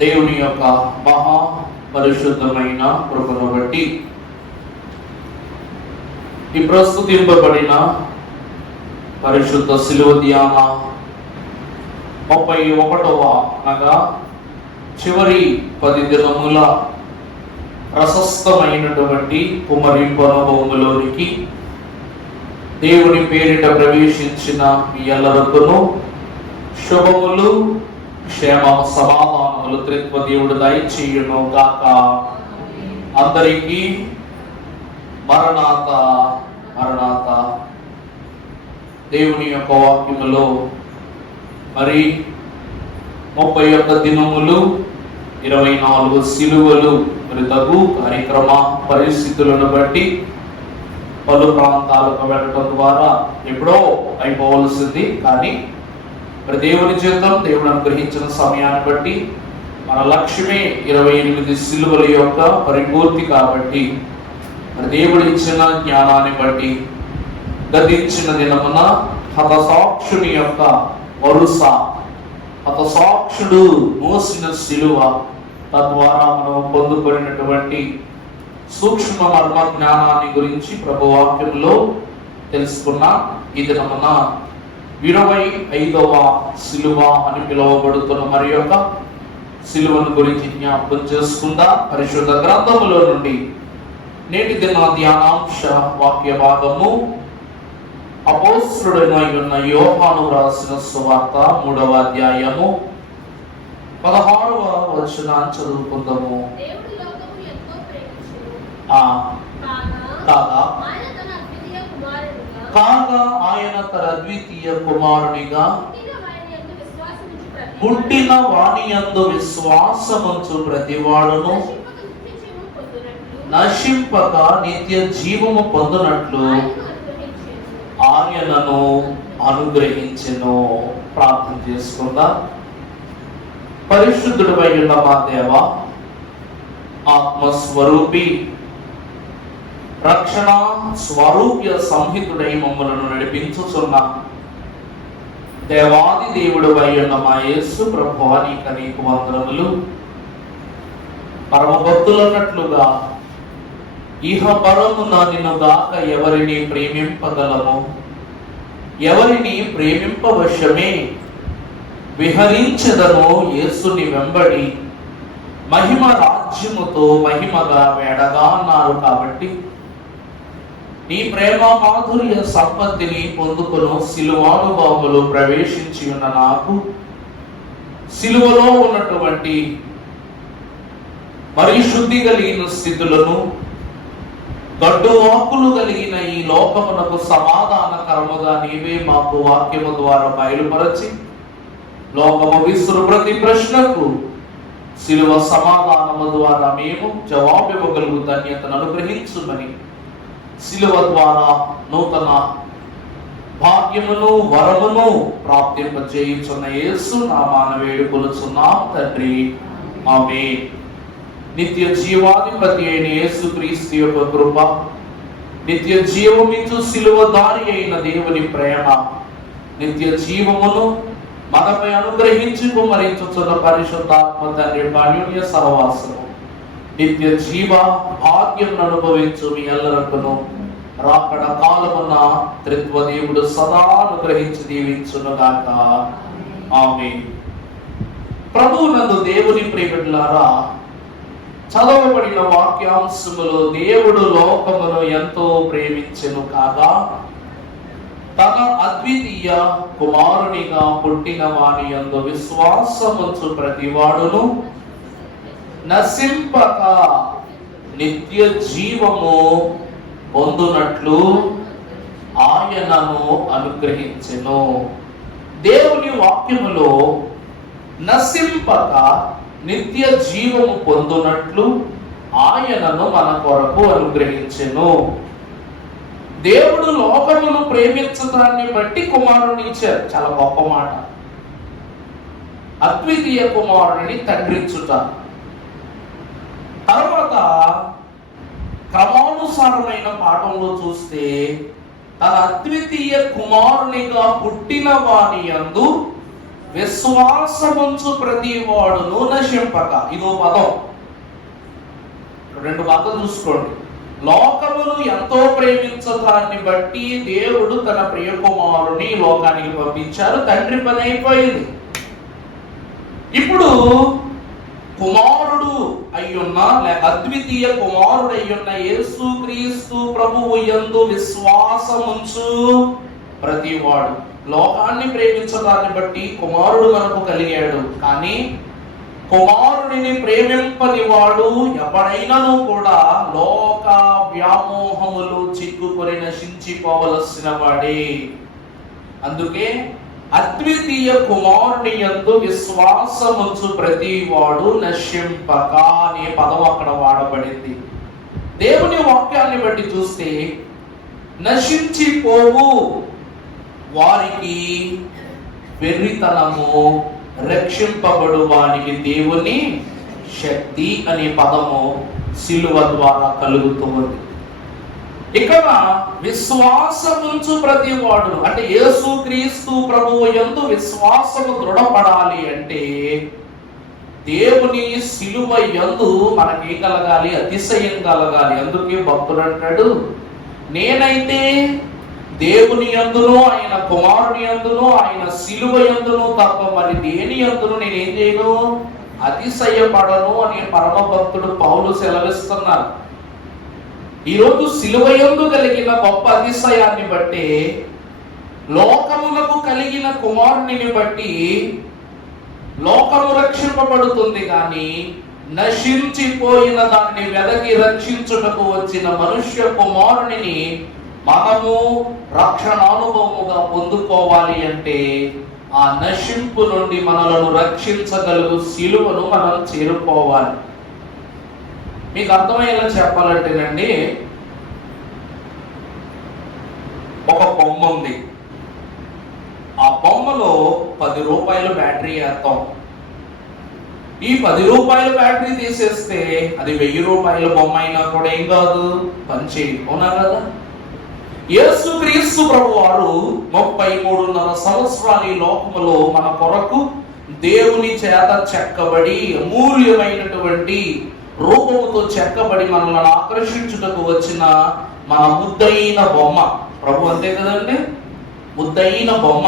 దేవుని యొక్క మహా పరిశుద్ధమైన కృపను బట్టి ఈ ప్రస్తుతింపబడిన పరిశుద్ధ శిలువ ధ్యాన 31వ అనగా చివరి 10 దినముల ప్రశస్తమైనటువంటి కుమరింపు అనుభవములోనికి దేవుని పేరిట ప్రవేశించిన మీ ఎల్లరకును శుభములు, క్షేమ, సమాధానములు త్రిత్వ దేవుడు దయచేయును గాక. అందరికీ మరణాత మరణాత. దేవుని యొక్క వాక్యములో మరి 31 దినములు 24 సిలువలు మరి తగు కార్యక్రమ పరిస్థితులను బట్టి పలు ప్రాంతాలకు వెళ్ళటం ద్వారా ఎప్పుడో అయిపోవలసింది. కానీ మరి దేవుని జీవితం దేవుడు అనుగ్రహించిన సమయాన్ని బట్టి మన లక్ష్యమే 28 సిలువల యొక్క పరిపూర్తి కాబట్టి మరి దేవుడు ఇచ్చిన జ్ఞానాన్ని బట్టి గతించిన దినమున హతసాక్షుని యొక్క వరుస, హతసాక్షుడు మోసిన సిలువ, తద్వారా మనం పొందుకున్నటువంటి సూక్ష్మ మర్మ జ్ఞానాన్ని గురించి ప్రభు వాక్యంలో తెలుసుకున్న ఈ దినమున 25వ సిలువ అని పిలువబడుతున్న మరి యొక్క సిలువను గురించి జ్ఞాపకం చేసుకుందా. పరిశుద్ధ గ్రంథములో నుండి నేటి దిన ధ్యానాంశ వాక్య భాగము అపోస్తలుడైన ఉన్న యోహాను రాసిన సువార్త 3వ అధ్యాయము 16వ వచనాన్ని చదువుకుందాము. కాగా ఆయన తన అద్వితీయ కుమారునిగా పుట్టిన వాని యందు విశ్వాసముంచు ప్రతివాడును నశింపక నిత్య జీవము పొందునట్లు ఆయనను అనుగ్రహించెను. ప్రార్థన చేసుకుందాం. పరిశుద్ధుడై ఉన్న మా దేవ, ఆత్మస్వరూపి, రక్షణ స్వరూప్య సంహితుడై మమ్మలను నడిపించుచున్న దేవాది దేవుడు ఉన్న మా యేసు ప్రభువా, నీకు వందనములు. పరమ భక్తులన్నట్లుగా ఇహ పరమున నిన్ను గాక ఎవరిని ప్రేమింపగలము? ఎవరిని ప్రేమింపవశమే? విహరించెదను యేసుని వెంబడి, మహిమ రాజ్యముతో మహిమగా వేడగా అన్నారు. కాబట్టి నీ ప్రేమ మాధుర్య సంపత్తిని పొందుకును సిలువానుభవములు ప్రవేశించి ఉన్న నాకు, సిలువలో ఉన్నటువంటి మరి శుద్ధి కలిగిన స్థితులను, గడ్డు వాక్కులు కలిగిన ఈ లోకమునకు సమాధానకరముగా నీవే మాకు వాక్యము ద్వారా బయలుపరచి, లోకము విసురు ప్రతి ప్రశ్నకు సిలువ సమాధానము ద్వారా మేము జవాబివ్వగలుగు ధన్యతను అనుగ్రహించుమని, సిలువ ద్వారా నూతన భాగ్యమును వరమును ప్రాప్తింపజేయుచున్న యేసు నామాన వేడుకొనుచున్నాం తండ్రి, ఆమేన్. నిత్య జీవాధిపతి అయిన యేసు క్రీస్తు యొక్క కృప, నిత్య జీవమిచ్చు సిలువదారి అయిన దేవుని ప్రేమ, నిత్య జీవమును మనపై అనుగ్రహించి కుమరించుచున్న పరిశుద్ధాత్మ తండ్రి బాల్య సహవాసము, నిత్య జీవ భాగ్యం అనుభవించు మీ ఎల్లరకును రాకడ కాలమున త్రిత్వ దేవుడు సదా అనుగ్రహించి దీవించునుగాక. ఆమేన్. ప్రభువునందు దేవుని ప్రియబిడ్డలారా, చదవబడిన వాక్యాంశములో దేవుడు లోకమును ఎంతో ప్రేమించెను కాగా తన అద్వితీయ కుమారునిగా పుట్టిన వాని యందు విశ్వాసముంచు ప్రతివాడును నశింపక నిత్య జీవము పొందునట్లు ఆయనను అనుగ్రహించెను. దేవుని వాక్యములో నశింపక నిత్య జీవము పొందునట్లు ఆయనను మన కొరకు అనుగ్రహించెను. దేవుడు లోకమును ప్రేమించడాన్ని బట్టి కుమారుని ఇచ్చారు. చాలా గొప్ప మాట. అద్వితీయ కుమారుని తండ్రించుట. తర్వాత క్రమానుసారమైన పాఠంలో చూస్తే తన అద్వితీయ కుమారునిగా పుట్టిన వాని యందు విశ్వాసముంచు ప్రతి వాడును నశింపక. ఇదో పదం, రెండు పదాలు చూసుకోండి. లోకమును ఎంతో ప్రేమించడాన్ని బట్టి దేవుడు తన ప్రియకుమారుని లోకానికి పంపించారు. తండ్రి పని అయిపోయింది. ఇప్పుడు కుమారుడు అయ్యున్న లేక అద్వితీయ కుమారుడు అయ్యున్న యేసు క్రీస్తు ప్రభువు యందు విశ్వాసముంచు ప్రతివాడు. లోకాన్ని ప్రేమించడాన్ని బట్టి కుమారుడు మనకు కలిగాడు. కానీ కుమారుడిని ప్రేమింపని వాడు ఎవడైనను కూడా లోక వ్యామోహములు చిక్కుకొని నశించిపోవలసిన వాడే. అందుకే అద్వితీయ కుమారుని యందు విశ్వాసముంచు ప్రతి వాడు నశింపక అనే పదం అక్కడ వాడబడింది. దేవుని వాక్యాన్ని బట్టి చూస్తే నశించిపోవు వారికి వెర్రితనము, రక్షింపబడు వానికి దేవుని శక్తి అనే పదము సిలువ ద్వారా కలుగుతుంది. ఇక్కడ విశ్వాసముంచు ప్రతి వాడు అంటే యేసు క్రీస్తు ప్రభువు యందు విశ్వాసము దృఢపడాలి అంటే దేవుని సిలువ యందు మనకి కలగాలి, అతిశయం కలగాలి. అందుకే భక్తుడు అంటాడు, నేనైతే దేవుని యందును ఆయన కుమారుని యందును ఆయన సిలువ యందును తప్ప మరి దేని యందును నేనేం చేయను, అతిశయపడను అని పరమ భక్తుడు పౌలు సెలవిస్తున్నారు. ఈరోజు సిలువ యందు కలిగిన గొప్ప అతిశయాన్ని బట్టి లోకములకు కలిగిన కుమారుని బట్టి లోకము రక్షింపబడుతుంది, కానీ నశించిపోయిన దాన్ని వెదకి రక్షించుటకు వచ్చిన మనుష్య కుమారుని మనము రక్షణానుభవముగా పొందుకోవాలి అంటే ఆ నశింపు నుండి మనలను రక్షించగలుగు సిలువను మనం చేరుకోవాలి. మీకు అర్థమయ్యేలా చెప్పాలంటేనండి, ఒక బొమ్మ ఉంది. ఆ బొమ్మలో 10 రూపాయలు బ్యాటరీ వేస్తాం. ఈ 10 రూపాయల బ్యాటరీ తీసేస్తే అది 1000 రూపాయల బొమ్మ అయినా కూడా ఏం కాదు, పనిచేయదు. అవునా కదా? యేసు క్రీస్తు ప్రభు వారు 33.5 సంవత్సరాలు ఈ లోకములో మన కొరకు దేవుని చేత చెక్కబడి అమూల్యమైనటువంటి రూపముతో చెక్కబడి మనల్ని ఆకర్షించుటకు వచ్చిన మన ముద్దైన బొమ్మ ప్రభు. అంతే కదండి, ముద్దైన బొమ్మ.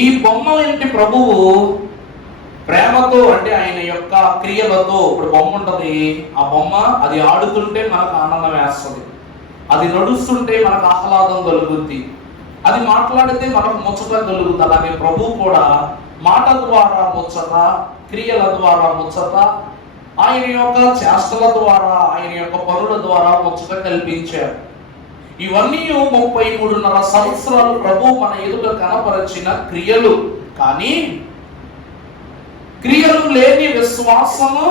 ఈ బొమ్మ ఏంటి, ప్రభువు ప్రేమతో అంటే ఆయన యొక్క క్రియలతో, ఇప్పుడు బొమ్మ ఉంటది, ఆ బొమ్మ అది ఆడుతుంటే మనకు ఆనందం వేస్తుంది, అది నడుస్తుంటే మనకు ఆహ్లాదం కలుగుద్ది, అది మాట్లాడితే మనకు ముచ్చట కలుగుద్ది. అలాగే ప్రభు కూడా మాట ద్వారా ముచ్చట, క్రియల ద్వారా ముచ్చట, ఆయన యొక్క చేష్టల ద్వారా, ఆయన యొక్క పనుల ద్వారా ముచ్చట కల్పించారు. ఇవన్నీ 33.5 సంవత్సరాలు ప్రభు మన ఎదుట కనపరిచిన క్రియలు. కానీ క్రియలు లేని విశ్వాసము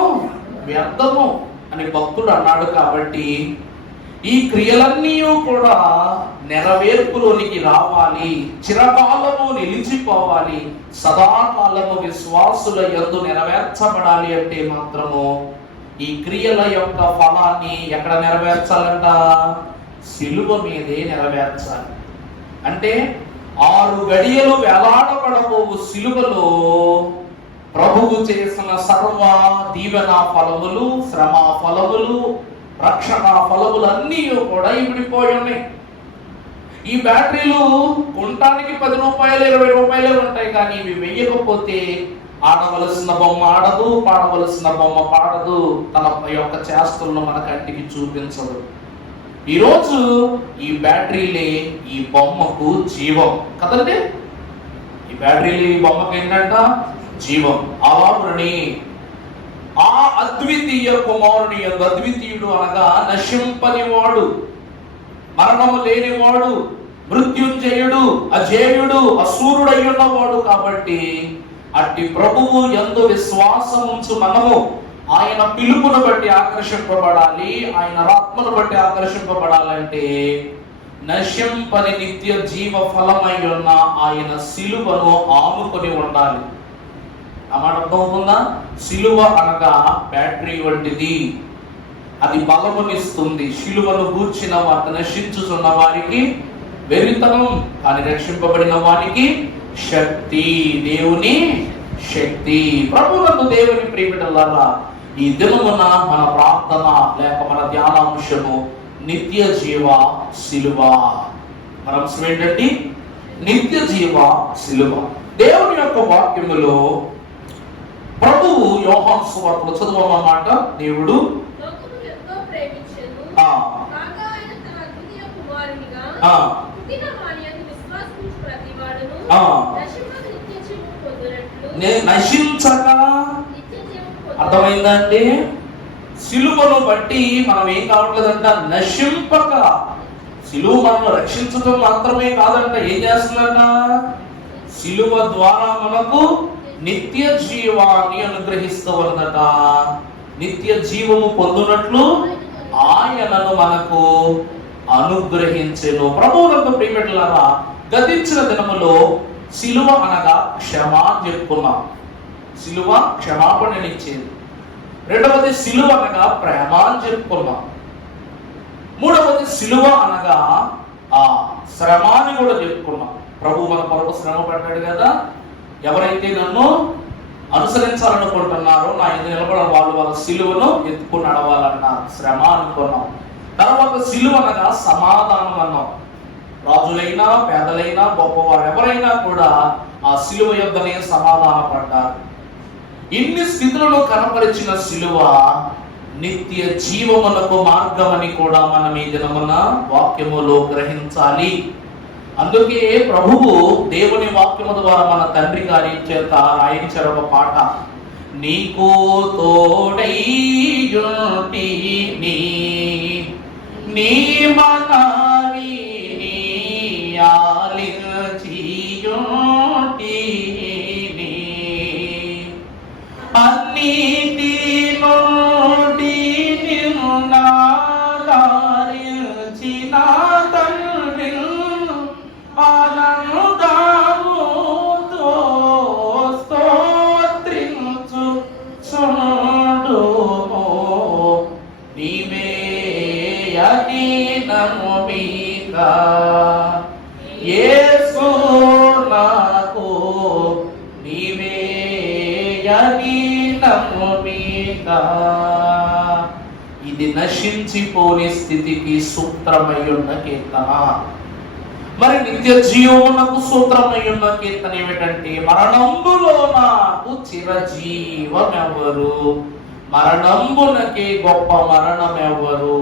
వ్యర్థము అని భక్తుడు అన్నాడు. కాబట్టి ఈ క్రియలన్నీ కూడా నెరవేర్పులోనికి రావాలి, చిరకాలము నిలిచిపోవాలి, సదాకాలము విశ్వాసుల యందు నెరవేర్చబడాలి అంటే మాత్రము ఈ క్రియల యొక్క ఫలాన్ని ఎక్కడ నెరవేర్చాలంట, సిలువ మీదే నెరవేర్చాలి. అంటే 6 గడియలు వేలాడబడబోవు సిలువలో ప్రభువు చేసిన సర్వ దీవెన ఫలములు, శ్రమ ఫలములు, రక్షణ ఫలములు అన్నీ కూడా ఇమిడిపోయి ఉన్నాయి. ఈ బ్యాటరీలు కొనటానికి 10 రూపాయలు 20 రూపాయలే ఉంటాయి, కానీ ఇవి వెయ్యకపోతే ఆడవలసిన బొమ్మ ఆడదు, పాడవలసిన బొమ్మ పాడదు, తన యొక్క చేష్టలను మన కంటికి చూపించదు. ఈరోజు ఈ బ్యాటరీలే ఈ బొమ్మకు జీవం కదండి. ఈ బ్యాటరీలు ఈ బొమ్మకు ఏంటంట, జీవం. అలాగుని ఆ అద్వితీయ కుమారుని యందు, అద్వితీయుడు అనగా నశింపని వాడు, మరణము లేనివాడు, మృత్యుంజయుడు, అజేయుడు, అసూరుడయ్యున్నవాడు. కాబట్టి అట్టి ప్రభువు యందు విశ్వాసముంచు మనము ఆయన పిలుపును బట్టి ఆకర్షింపబడాలి, ఆయన ఆత్మను బట్టి ఆకర్షింపబడాలంటే నశింపని నిత్య జీవ ఫలమై ఉన్న ఆయన సిలువను ఆనుకొని ఉండాలి. ఆ మాట అర్థమవుతుందా? సిలువ అనగా బ్యాటరీ వంటిది, అది బలమునిస్తుంది. సిలువను గూర్చిన వార్త నశించుతున్న వారికి వెర్రితనం, కానీ రక్షింపబడిన వారికి శక్తి, దేవుని శక్తి. ప్రభువునందు దేవుని ప్రియబిడ్డలారా, ఈ దినమున మన ప్రార్థన లేక మన ధ్యానాంశము నిత్య జీవ సిలువ. మన అంశం ఏంటండి? నిత్య జీవ సిలువ. దేవుని యొక్క వాక్యములో ప్రభువు యోహాను సువార్తలో చదువన్నమాట. దేవుడు నశించక, అర్థమైందండి? సిలువను బట్టి మనం ఏం కావట్లేదంట, నశింపక. సిలువ మనల్ని రక్షించడం మాత్రమే కాదంట, ఏం చేస్తుందంట? సిలువ ద్వారా మనకు నిత్య జీవాన్ని అనుగ్రహిస్తూ ఉన్నదట. నిత్య జీవము పొందునట్లు ఆయనను మనకు అనుగ్రహించెను. ప్రభువునందు ప్రియబిడ్డలారా, గతించిన దినములో సిలువ అనగా క్షమ అని చెప్పుకున్నాం. సిలువ క్షమాపణనిచ్చేది. రెండవది సిలువ అనగా ప్రేమ అని చెప్పుకున్నాం. మూడవది సిలువ అనగా శ్రమ అని కూడా చెప్పుకున్నాం. ప్రభు మన కొరకు శ్రమ పడ్డాడు కదా. ఎవరైతే నన్ను అనుసరించాలనుకుంటున్నారో, నా ఎదురు నిలబడిన వాళ్ళు వాళ్ళ సిలువను ఎత్తుకుని నడవాలన్నారు. శ్రమ అనుకున్నాం. తర్వాత సిలువ అనగా సమాధానం అన్నాం. రాజులైనా పేదలైనా గొప్పవారు ఎవరైనా కూడా ఆ సిలువ యొద్దనే సమాధాన పడ్డారు. ఇన్ని స్థితులను కనపరిచిన సిలువ నిత్య జీవమునకు మార్గమని కూడా మనం ఈ దినమున వాక్యములో గ్రహించాలి. అందుకే ప్రభువు దేవుని వాక్యము ద్వారా మన తండ్రి గారి చేత రాయించిన ఒక పాట, నీకు తోడైయుంటిని నీ మనవి ఆలించియుంటిని అన్నిటి నుండి నిన్ను ఆదరించిన తండ్రి ఆనందముతో స్తోత్రించు చుండుము నీవే అని నమ్మిక యేసు నాకు నీవే అని నమ్మిక. ఇది నశించిపోని స్థితికి సూత్రమై ఉన్న కీర్తన. మరి నిత్య జీవమునకు సూత్రమై ఉన్న కీర్తన ఏమిటంటే, మరణంబులో నాకు చిరజీవమెవరు, మరణంబునకే గొప్ప మరణమెవరు,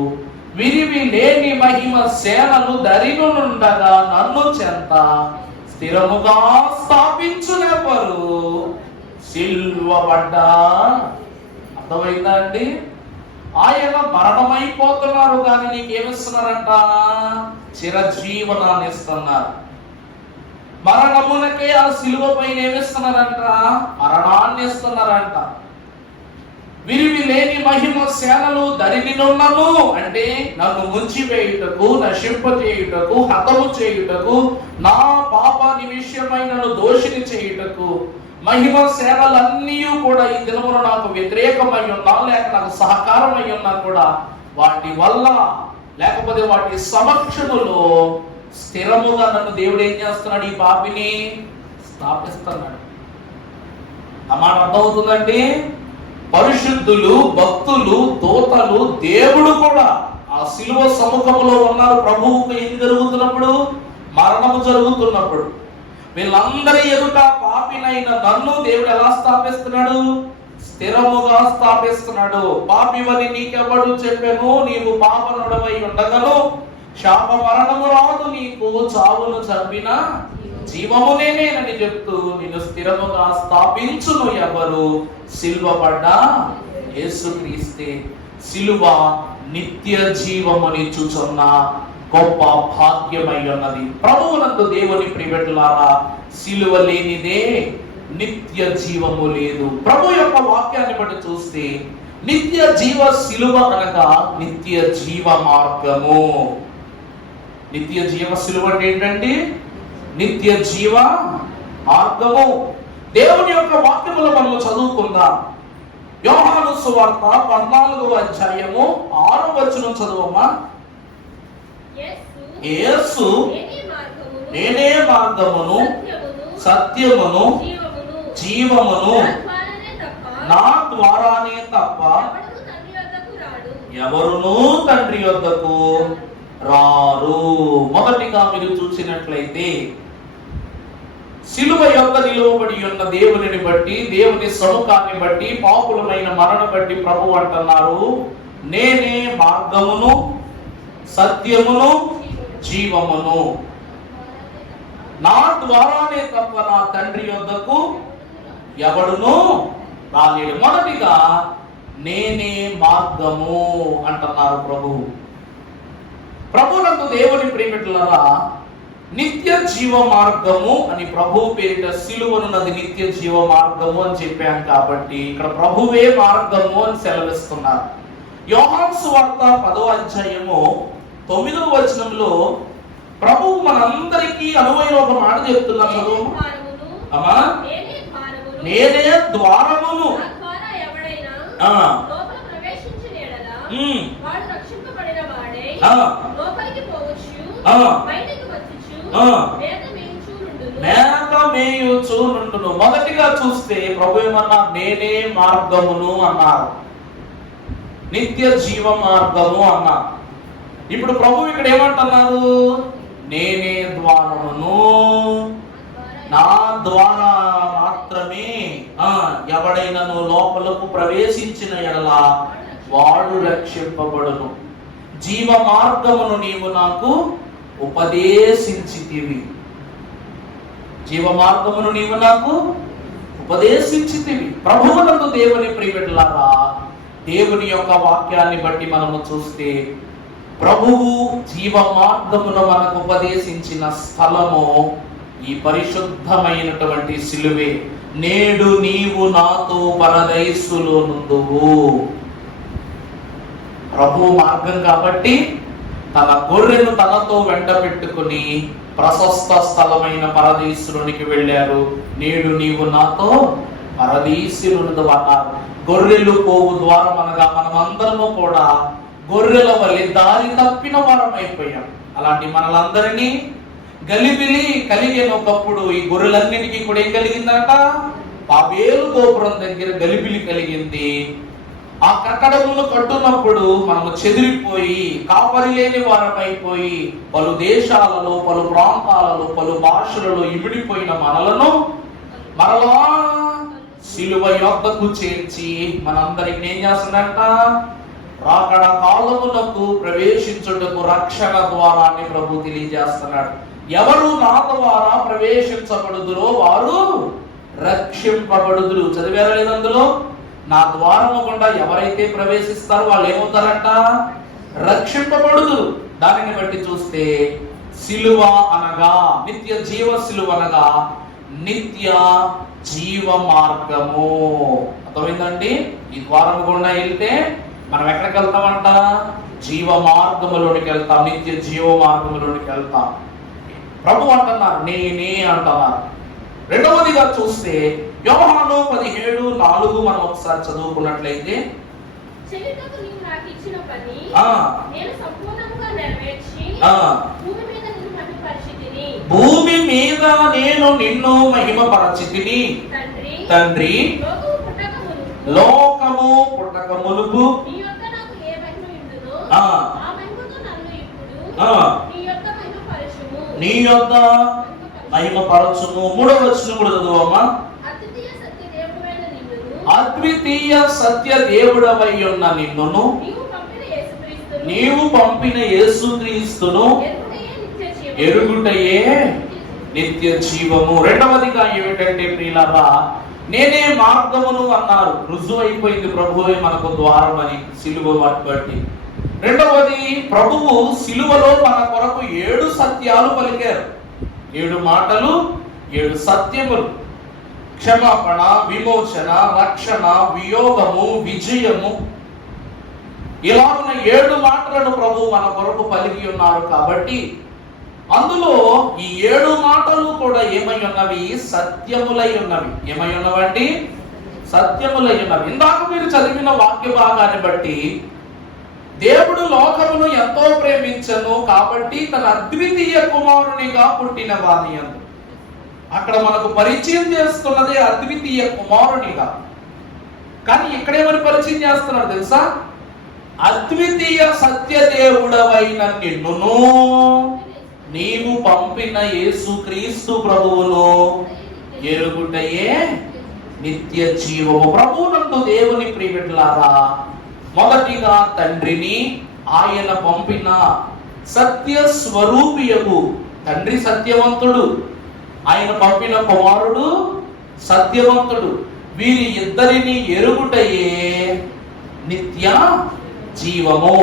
విరివి లేని మహిమ సేనలు దరినుండగా నన్ను చెంత స్థిరముగా స్థాపించునెవరు, సిల్వబడ్డా. అర్థమైందా అండి? ఆయన మరణమైపోతున్నారు కానీ నీకేమిస్తున్నారంట? చిరజీవనాన్ని ఇస్తున్నారు. మరణమునకే ఆ సిలువ పైన ఏమిస్తున్నారంట? మరణాన్ని ఇస్తున్నారంట. విరివి లేని మహిమ సేనలు దరినినున్నను అంటే నన్ను ముంచివేయుటకు, నశింపచేయుటకు, హతము చేయుటకు, నా పాప నిమిషమై నన్ను దోషిని చేయుటకు మహిమ సేనలన్నీ కూడా ఈ దినమున నాకు వ్యతిరేకమై ఉన్నా లేక నాకు సహకారమై ఉన్నా కూడా వాటి వల్ల లేకపోతే వాటి సమక్షములో స్థిరముగా నన్ను దేవుడు ఏం చేస్తున్నాడు? ఈ పాపిని స్థాపిస్తున్నాడు. ఆ మాట అర్థమవుతుందండి? పరిశుద్ధులు, భక్తులు, దూతలు, దేవుడు కూడా ఆ సిలువ సముఖంలో ఉన్నారు. ప్రభువుకు ఏం జరుగుతున్నప్పుడు? మరణము జరుగుతున్నప్పుడు వీళ్ళందరి ఎదుట పాపినైన నన్ను దేవుడు ఎలా స్థాపిస్తున్నాడు? స్థిరముగా స్థాపిస్తున్నాడు. పాపివని నీకెవడు చెప్పెను, నీవు పాపనుడవై ఉండగను, శాప మరణము రాదు నీకు, చావును చంపిన జీవము నేనేనని చెప్తూ నిన్ను స్థిరముగా స్థాపించును ఎవరు? సిలువబడ్డా యేసుక్రీస్తే. సిలువ నిత్య జీవమునిచ్చుచున్న గొప్ప భాగ్యమై ఉన్నది. ప్రభువునందు దేవుని ప్రియబిడ్డలారా, సిలువ లేనిదే నిత్య జీవము లేదు. ప్రభు యొక్క వాక్యాన్ని బట్టి చూస్తే నిత్య జీవ సిలువ అనగా నిత్య జీవ మార్గము. నిత్య జీవ సిలువ అంటే ఏంటండి? నిత్య జీవ మార్గము. దేవుని యొక్క వాక్యములో మనం చదువుకుందాం. యోహాను సువార్త 14వ అధ్యాయము 6వ వచనం చదువమ్మా. యేసు నేనే మార్గమును సత్యమును జీవమును నా ద్వారానే తప్ప ఎవరునూ తండ్రి యొద్దకు రారు. మొదటిగా మీరు చూసినట్లయితే సిలువ యొక్క నిలువబడి ఉన్న దేవునిని బట్టి, దేవుని సముఖాన్ని బట్టి, పాపులమైన మరణ బట్టి ప్రభు అంటున్నారు, నేనే మార్గమును సత్యమును జీవమును, నా ద్వారానే తప్ప నా తండ్రి యొద్దకు ఎవడును రాలేడు. మొదటిగా నేనే మార్గము అంటున్నారు ప్రభువు. ప్రభునందు దేవుని ప్రియమిత్రులారా, నిత్య జీవ మార్గము అని ప్రభువు పేరిట సిలువనున్నది నిత్య జీవ మార్గము అని చెప్పాం కాబట్టి ఇక్కడ ప్రభువే మార్గము అని సెలవిస్తున్నారు. యోహాను సువార్త 10వ అధ్యాయము 9వ వచనంలో ప్రభువు మనందరికీ అనువైన ఒక మాట చెప్తున్నారు. చదువు అమ్మా. నేనే ద్వారమును, మేత మేయుచుండును. మొదటిగా చూస్తే ప్రభు ఏమన్నా, నేనే మార్గమును అన్నారు, నిత్య జీవ మార్గము అన్నారు. ఇప్పుడు ప్రభు ఇక్కడ ఏమంటున్నారు, నేనే ద్వారమును, నా ద్వారా మాత్రమే ఎవడైనను లోపలకు ప్రవేశించిన ఎడల వాడు రక్షింపబడును. జీవ మార్గమును నీవు నాకు ఉపదేశించితివి, జీవ మార్గమును నీవు నాకు ఉపదేశించితివి. ప్రభువునందు దేవుని ప్రియబిడ్డలారా, దేవుని యొక్క వాక్యాన్ని బట్టి మనము చూస్తే ప్రభువు జీవ మార్గమును మనకు ఉపదేశించిన స్థలము ఈ పరిశుద్ధమైనటువంటి సిలువే. నేడు నీవు నాతో పరదైసులో నుందువు. ప్రభు మార్గం కాబట్టి తన గొర్రెను తనతో వెంట పెట్టుకుని ప్రశస్త స్థలమైన పరదీసులోనికి వెళ్ళారు. నేడు నీవు నాతో పరదీసులుందు అన్నారు. గొర్రెలు పోవు ద్వారం అనగా మనమందరము కూడా గొర్రెల వలె దారి తప్పిన వారం అయిపోయాం. అలాంటి మనలందరినీ గలిబిలి కలిగిన ఒకప్పుడు ఈ గొర్రెలన్నిటికీ కూడా ఏం కలిగిందట, బాబేలు గోపురం దగ్గర గలిబిలి కలిగింది. ఆ కట్టడమును కట్టున్నప్పుడు మనము చెదిరిపోయి కాపరి లేని వారమైపోయి పలు దేశాలలో, పలు ప్రాంతాలలో, పలు భాషలలో ఇమిడిపోయిన మనలను మరలా సిలువ యొద్దకు చేర్చి మనందరికి ఏం చేస్తున్నట్ట, రాకడ కాలమునకు ప్రవేశించుటకు రక్షణ ద్వారాన్ని ప్రభు తెలియజేస్తున్నాడు. ఎవరు నా ద్వారా ప్రవేశించబడుదురో వారు రక్షింపబడుదురు. చదివారా లేదు అందులో? నా ద్వారము గుండా ఎవరైతే ప్రవేశిస్తారో వాళ్ళు ఏమవుతారంట, రక్షింపబడుదురు. దానిని బట్టి చూస్తే సిలువ అనగా నిత్య జీవ సిలువ అనగా నిత్య జీవ మార్గము. అర్థమైందండి? ఈ ద్వారం గుండా వెళ్తే మనం ఎక్కడికి వెళ్తామంట, జీవ మార్గములోనికి వెళ్తాం, నిత్య జీవ మార్గములోనికి వెళ్తాం. ప్రభు అంటున్నారు, నేనే అంటున్నారు. రెండవదిగా చూస్తే యోహాను 17:4 మనం ఒకసారి చదువుకున్నట్లయితే, భూమి మీద నేను నిన్ను మహిమపరచితిని తండ్రి, లోకము పుట్టక మునుపు నీ యొద్ద మహిమపరచును. 3వ వచనం కూడా చదువమ్మా. అద్వితీయ సత్య దేవుడవై ఉన్న నిన్నును, నీవు పంపిన యేసుక్రీస్తును ఎరుగుటయే నిత్య జీవము. రెండవదిగా ఏమిటంటే ప్రియులారా, నేనే మార్గమును అన్నారు. రుజువు అయిపోయింది ప్రభువే మనకు ద్వారం అని సిలువ బట్టి. రెండవది, ప్రభువు సిలువలో మన కొరకు 7 సత్యాలు పలికారు. 7 మాటలు, 7 సత్యములు. క్షమాపణ, విమోచన, రక్షణ, వియోగము, విజయము. ఇలా ఉన్న 7 మాటలను ప్రభు మన కొరకు పలికి ఉన్నారు. కాబట్టి అందులో ఈ 7 మాటలు కూడా ఏమై ఉన్నవి, సత్యములై ఉన్నవి. ఏమై ఉన్నవండి? సత్యములై ఉన్నవి. ఇందాక మీరు చదివిన వాక్య భాగాన్ని బట్టి దేవుడు లోకమును ఎంతో ప్రేమించను కాబట్టి తన అద్వితీయ కుమారునిగా పుట్టిన వాని యందు. అక్కడ మనకు పరిచయం చేస్తున్నది అద్వితీయ కుమారునిగా. కానీ ఇక్కడేమని పరిచయం చేస్తున్నారు తెలుసా? అద్వితీయ సత్యదేవుడవైన నిన్నును నీవు పంపిన యేసుక్రీస్తు ప్రభువును ఎరుగుటయే నిత్య జీవము. ప్రభువునందు దేవుని ప్రియబిడ్డలారా, మొదటిగా తండ్రిని ఆయన పంపిన సత్య స్వరూపియగు తండ్రి సత్యవంతుడు, ఆయన పంపిన కుమారుడు సత్యవంతుడు. వీరి ఇద్దరిని ఎరుగుటయే నిత్య జీవము.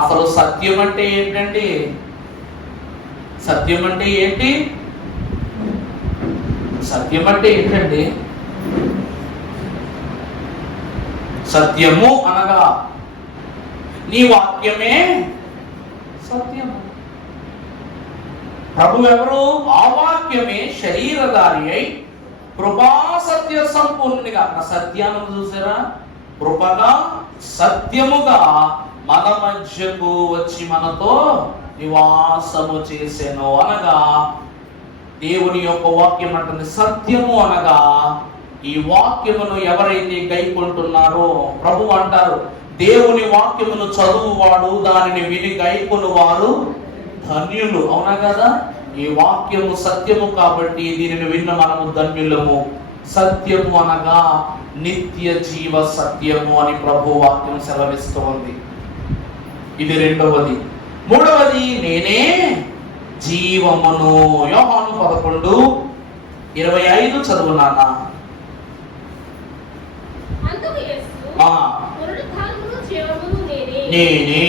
అసలు సత్యం అంటే ఏంటండి? సత్యం అంటే ఏంటి? సత్యం అంటే ఏంటండి? సత్యము అనగా నీ వాక్యమే సత్యము. ప్రభు ఎవరు? ఆ వాక్యమే శరీరధారి అయి కృపా సత్య సంపూర్ణునిగా. సత్యాన్ని చూసారా? కృపగా సత్యముగా మన మధ్యకు వచ్చి మనతో నివాసము చేసెను అనగా దేవుని యొక్క వాక్యం అంటుంది సత్యము అనగా ఈ వాక్యమును ఎవరైతే గైకొంటున్నారో, ప్రభు అంటారు దేవుని వాక్యమును చదువువాడు దానిని విని గైకొను వారు ధన్యులు. అవునా కదా? ఈ వాక్యము సత్యము కాబట్టి దీనిని విన్న మనము ధన్యులము. సత్యము అనగా నిత్య జీవ సత్యము అని ప్రభు వాక్యం సెలవిస్తూ ఉంది. ఇది రెండవది. మూడవది నేనే జీవమును. యోహాను 11:25 చదువునానా? నేనే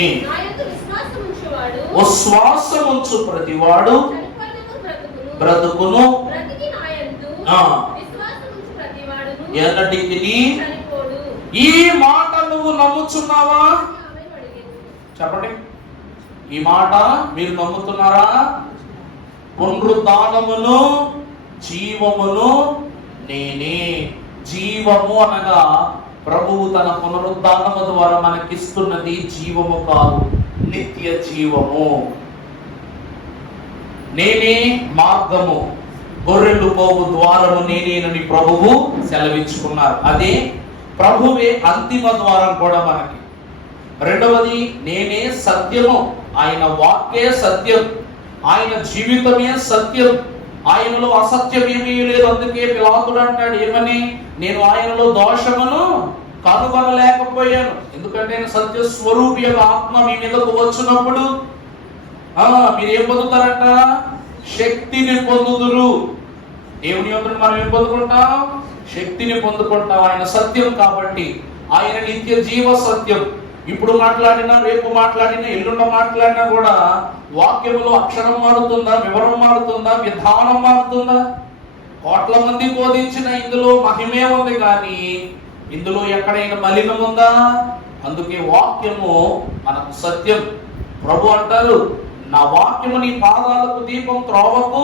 విశ్వాసముంచు ప్రతివాడు బ్రతుకును, ఎన్నటికి. ఈ మాట నువ్వు నమ్ముచున్నావా? చెప్పండి, ఈ మాట మీరు నమ్ముతున్నారా? పునరుద్ధానమును జీవమును నేనే. జీవము అనగా ప్రభువు తన పునరుద్ధానము ద్వారా మనకిస్తున్నది జీవము కాదు, నిత్య జీవము. నేనే మార్గము, గొర్రెలు పోవు ద్వారము నేనేనని ప్రభువు సెలవించుకున్నారు. అదే ప్రభువే అంతిమ ద్వారం కూడా మనకి. రెండవది నేనే సత్యము. ఆయన వాక్యే సత్యం, ఆయన జీవితమే సత్యం, ఆయనలో అసత్యం ఏమీ లేదు. అందుకే పిలాతుడు అంటాడు ఏమని? నేను ఆయనలో దోషమును కనుగొనలేకపోయాను. ఎందుకంటే ఆయన సత్య స్వరూపి యొక్క ఆత్మ మీ మీదకు వచ్చినప్పుడు మీరేం పొందుతారంట? శక్తిని పొందుదురు. దేవుని యొక్క మనం ఏం పొందుకుంటాం? శక్తిని పొందుకుంటాం. ఆయన సత్యం కాబట్టి ఆయన నిత్య జీవ సత్యం. ఇప్పుడు మాట్లాడినా, రేపు మాట్లాడినా, ఎల్లుండ మాట్లాడినా కూడా వాక్యములో అక్షరం మారుతుందా? వివరం మారుతుందా? విధానం మారుతుందా? కోట్ల మంది బోధించిన ఇందులో మహిమే ఉంది, కానీ ఇందులో ఎక్కడైనా మలినం ఉందా? అందుకే వాక్యము మనకు సత్యం. ప్రభు అంటారు నా వాక్యము నీ పాదాలకు దీపం, త్రోవకు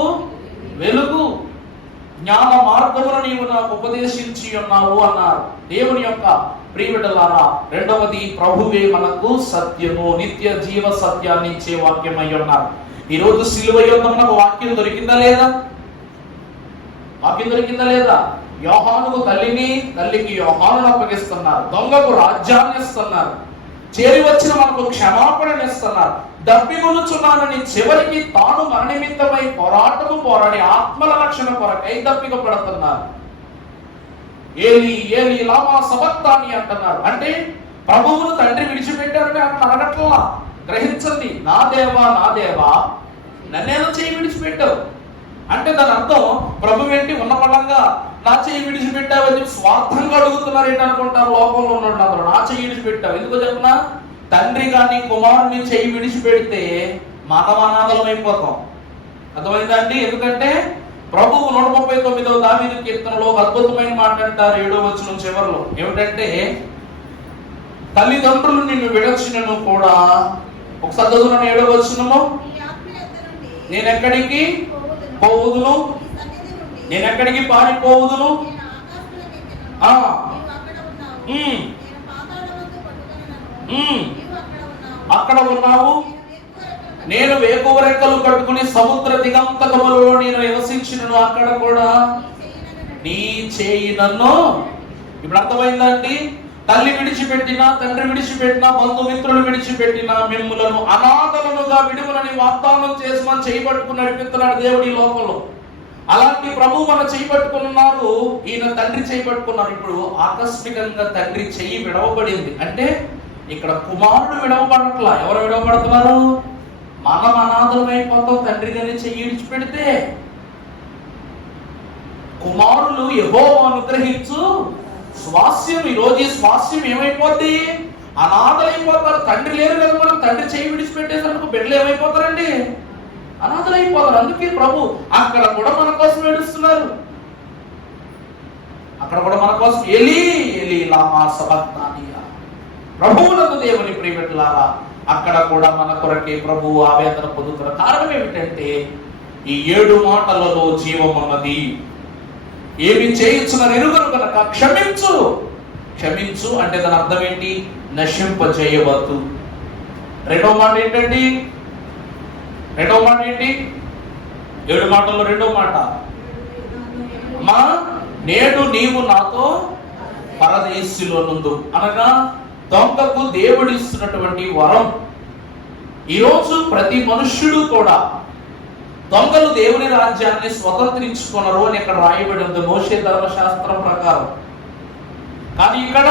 వెలుగు. జ్ఞాన మార్గమును నీవు నాకు ఉపదేశించి ఉన్నావు అన్నారు. దేవుని యొక్క ప్రియబిడ్డలారా, రెండవది ప్రభువే మనకు సత్యము, నిత్య జీవ సత్యాన్ని ఇచ్చే వాక్యం అయి ఉన్నారు. ఈరోజు సిలువ యందు మనకు వాక్యం దొరికిందా లేదా? వాక్యం దొరికిందా లేదా? యోహానుకు తల్లికి యోహానును అప్పగిస్తున్నారు. దొంగకు రాజ్యాన్ని ఇస్తున్నారు. చేరి వచ్చిన మనకు క్షమాపణనిస్తున్నారు. దప్పిగొలుచున్నానని చివరికి తాను మన నిమిత్తమై పోరాడి ఆత్మల రక్షణ కొరకై దప్పిక పడుతున్నారు. ఏలి ఏలి లామా సబక్తాని అంటున్నారు. అంటే ప్రభువును తండ్రి విడిచిపెట్టారని అక్కడ అడగట్లా. గ్రహించండి, నా దేవా నన్నేదో చేయి విడిచిపెట్టావు అంటే దాని అర్థం ప్రభు ఏంటి ఉన్న పడంగా నా చెయ్యి విడిచిపెట్టావని చెప్పి స్వార్థంగా అడుగుతున్నారు ఏంటి అనుకుంటారు లోకంలో ఉన్నాడు. అందరూ నా చెయ్యి విడిచిపెట్టావు. ఎందుకో చెప్పిన తండ్రి గాని కుమారుని చెయ్యి విడిచిపెడితే మనం అనాథలం అయిపోతాం. అర్థమైందా అండి? ఎందుకంటే ప్రభువు 139వ దావీదు కీర్తనలో ఒక అద్భుతమైన మాట అంటారు 7వ వచనం చివరిలో. ఏమిటంటే తల్లిదండ్రులు నిన్ను విడచినను కూడా, ఒకసారి చదువున 7వ వచనము, నేను ఎక్కడికి పోవుదును, నేను ఎక్కడికి పారిపోవుదును, అక్కడ ఉన్నావు. నేను వేకువ రెక్కలు కట్టుకుని సముద్ర దిగంతకములో నేను నివసించినను అక్కడ కూడా నీ చేయి నన్ను. ఇప్పుడు అర్థమైందండి? తల్లి విడిచిపెట్టినా, తండ్రి విడిచిపెట్టినా, బంధుమిత్రులు విడిచిపెట్టినా మిమ్ములను అనాథలుగా విడుదలని వాగ్దానం చేసి మనం చేయబట్టుకుని నడిపిస్తున్నాడు దేవుడి లోకంలో. అలాంటి ప్రభు మన చేయబట్టుకున్నారు. ఈయన తండ్రి చేయబట్టుకున్నారు. ఇప్పుడు ఆకస్మికంగా తండ్రి చెయ్యి విడవబడింది అంటే ఇక్కడ కుమారుడు విడవబడట్లా. ఎవరు విడవబడుతున్నారు? మనం అనాథలమైపోతాం తండ్రి గారి చెయ్యి విడిచిపెడితే. కుమారులు యెహోవా అనుగ్రహించు స్వాస్యం. ఈరోజు ఈ స్వాస్యం ఏమైపోద్ది? అనాథలైపోతారు. తండ్రి లేరు కదా, మనం తండ్రి చేయి విడిచిపెట్టేసరికి బిడ్డలు ఏమైపోతారండి? అనాథలైపోతారు. అందుకే ప్రభు అక్కడ కూడా మన కోసం ఏడుస్తున్నారు. అక్కడ కూడా మన కోసం ఎలీ ఎలీ లామా సబక్తానియా. ప్రభువునందు దేవుని ప్రియబిడ్డలారా, అక్కడ కూడా మన కొరకే ప్రభు ఆవేదన పొందుతున్న కారణం ఏమిటంటే ఈ 7 మాటలలో జీవమున్నది. ఏమి చేయించున్న ఎరుగరు కనుక క్షమించు. క్షమించు అంటే దాని అర్థం ఏంటి? నశింపజేయవద్దు. రెండవ మాట ఏంటండి? 7 మాటల్లో రెండవ మాట, అమ్మా నేడు నీవు నాతో పరదేశిలో నుండు. అనగా దొంగకు దేవుడిస్తున్నటువంటి వరం. ఈరోజు ప్రతి మనుష్యుడు కూడా దొంగలు దేవుని రాజ్యాన్ని స్వతంత్రించుకున్నారు అని ఇక్కడ రాయబడి ఉంది మోషే ధర్మశాస్త్రం ప్రకారం. కానీ ఇక్కడ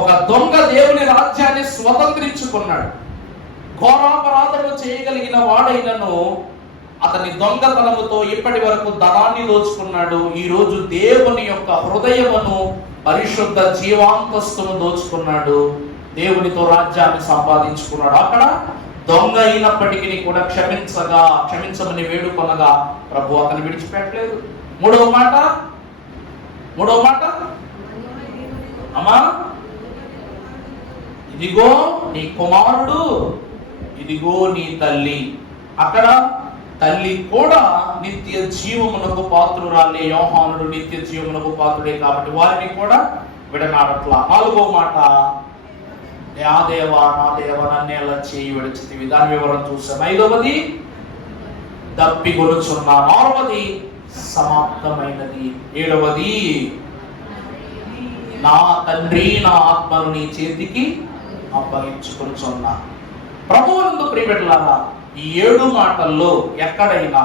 ఒక దొంగ దేవుని రాజ్యాన్ని స్వతంత్రించుకున్నాడు. ఘోరాపరాధము చేయగలిగిన వాడైనను అతని దొంగతనముతో ఇప్పటి వరకు ధనాన్ని దోచుకున్నాడు. ఈ రోజు దేవుని యొక్క హృదయమును, పరిశుద్ధ జీవాంతస్తును దోచుకున్నాడు. దేవునితో రాజ్యాన్ని సంపాదించుకున్నాడు. అక్కడ దొంగ అయినప్పటికీ కూడా క్షమించమని వేడుకొనగా ప్రభు అతను విడిచిపెట్టలేదు. మూడవ మాట అమ్మా ఇదిగో నీ కుమారుడు, ఇదిగో నీ తల్లి. అక్కడ తల్లి కూడా నిత్య జీవమునకు పాత్రురాలే. యోహానుడు నిత్య జీవమునకు పాత్రుడే కాబట్టి వారిని కూడా విడనాడట్లా. నాలుగో మాట, నా దేవా నా దేవా నన్నేలా చేయి విడిచితివి. దాని వివరం చూసాం. 5వది దప్పిగొనుచున్నా. 6వది సమాప్తమైనది. 7వది నా తండ్రి నా ఆత్మను నీ చేతికి అప్పగించుకొనుచున్నా. ప్రభువునందు ప్రియబిడ్డలారా, ఈ 7 మాటల్లో ఎక్కడైనా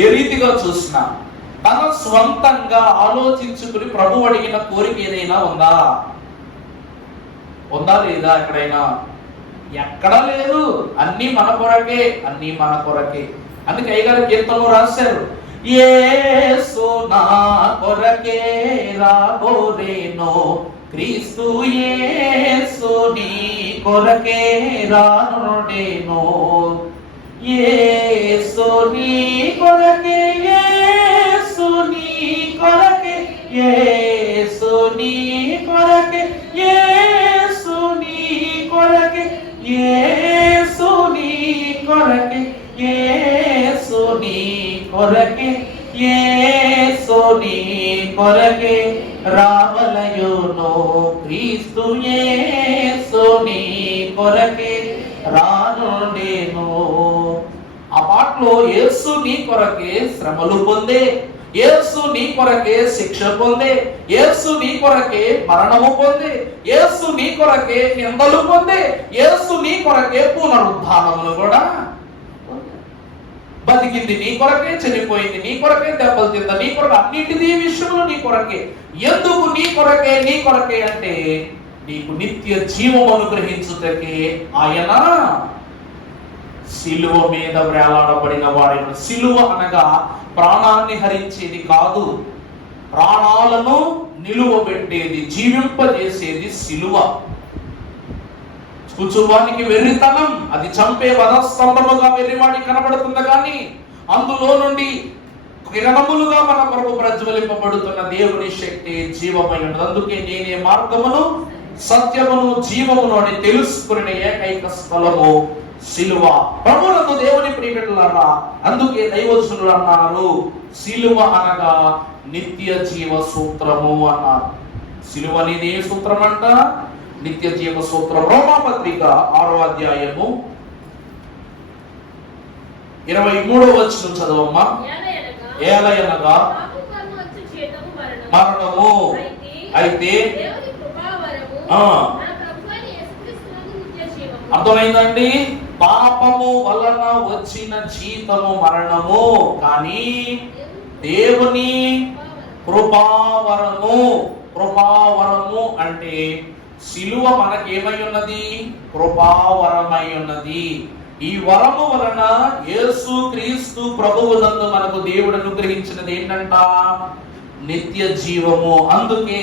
ఏ రీతిగా చూసినా తన స్వంతంగా ఆలోచించుకుని ప్రభు అడిగిన కోరిక ఏదైనా ఉందా లేదా? ఎక్కడైనా? ఎక్కడా లేదు. అన్ని మన కొరకే. అందుకే అయ్యగారు కీర్తనలో రాశారు, యేసు నా కొరకే రాబోరేనో, క్రీస్తు యేసు నీ కొరకే రానుడేనో. యేసు నీ కొరకే, యేసు నీ కొరకే, యేసు నీ కొరకే, యేసు నీ కొరకే, యేసు నీ కొరకే, యేసు నీ కొరకే, యేసు నీ కొరకే రావలయునో, క్రీస్తు యేసు నీ కొరకే రానుడేనో. ఆ పాటలో యేసు నీ కొరకే శ్రమలు పొందే, యేసు నీ కొరకే శిక్ష పొందే, యేసు నీ కొరకే మరణము పొందే, యేసు నీ కొరకే నిందలు పొందే, యేసు నీ కొరకే పునరుద్ధానములు కూడా బతికింది నీ కొరకే, చనిపోయింది నీ కొరకే, దెబ్బలు తింద నీ కొరకే, అన్నిటిదీ విషయంలో నీ కొరకే. ఎందుకు నీ కొరకే అంటే నీకు నిత్య జీవము అనుగ్రహించుటకే ఆయన సిలువ మీద వేలాడబడిన వాడైన. సిలువ అనగా ప్రాణాన్ని హరించేది కాదు, ప్రాణాలను నిలువబెట్టేది, జీవింపజేసేది సిలువ. కూర్చోవానికి వెర్రితనం, అది చంపే వధస్తంభముగా వెర్రివాడి కనబడుతుంది, కానీ అందులో నుండి కిరణములుగా మన కొరకు ప్రజ్వలింపబడుతున్న దేవుని శక్తి జీవమై ఉన్నది. అందుకే నేనే మార్గమును సత్యమును జీవమును అని తెలుసుకునే ఏకైక స్థలము సిలువ. ప్రభువునందు దేవుని ప్రియబిడ్డలారా, అందుకే దైవజనులు అన్నారు సిలువ అనగా నిత్య జీవ సూత్రము అన్నారు. సిలువ అనేది ఏ సూత్రం అంట? నిత్య జీవ సూత్రం. రోమాపత్రిక 6వ అధ్యాయము 23వ వచనం చదవమ్మా. ఏలయనగా మరణము. అయితే అర్థమైందండి? పాపము వలన వచ్చిన జీతము మరణము, కానీ దేవుని కృపావరము. కృపావరము అంటే సిలువ మనకేమై ఉన్నది? కృపావరమై ఉన్నది. ఈ వరము వలన యేసు క్రీస్తు ప్రభువునందు మనకు దేవుడు అనుగ్రహించినది ఏంటంట? నిత్య జీవము. అందుకే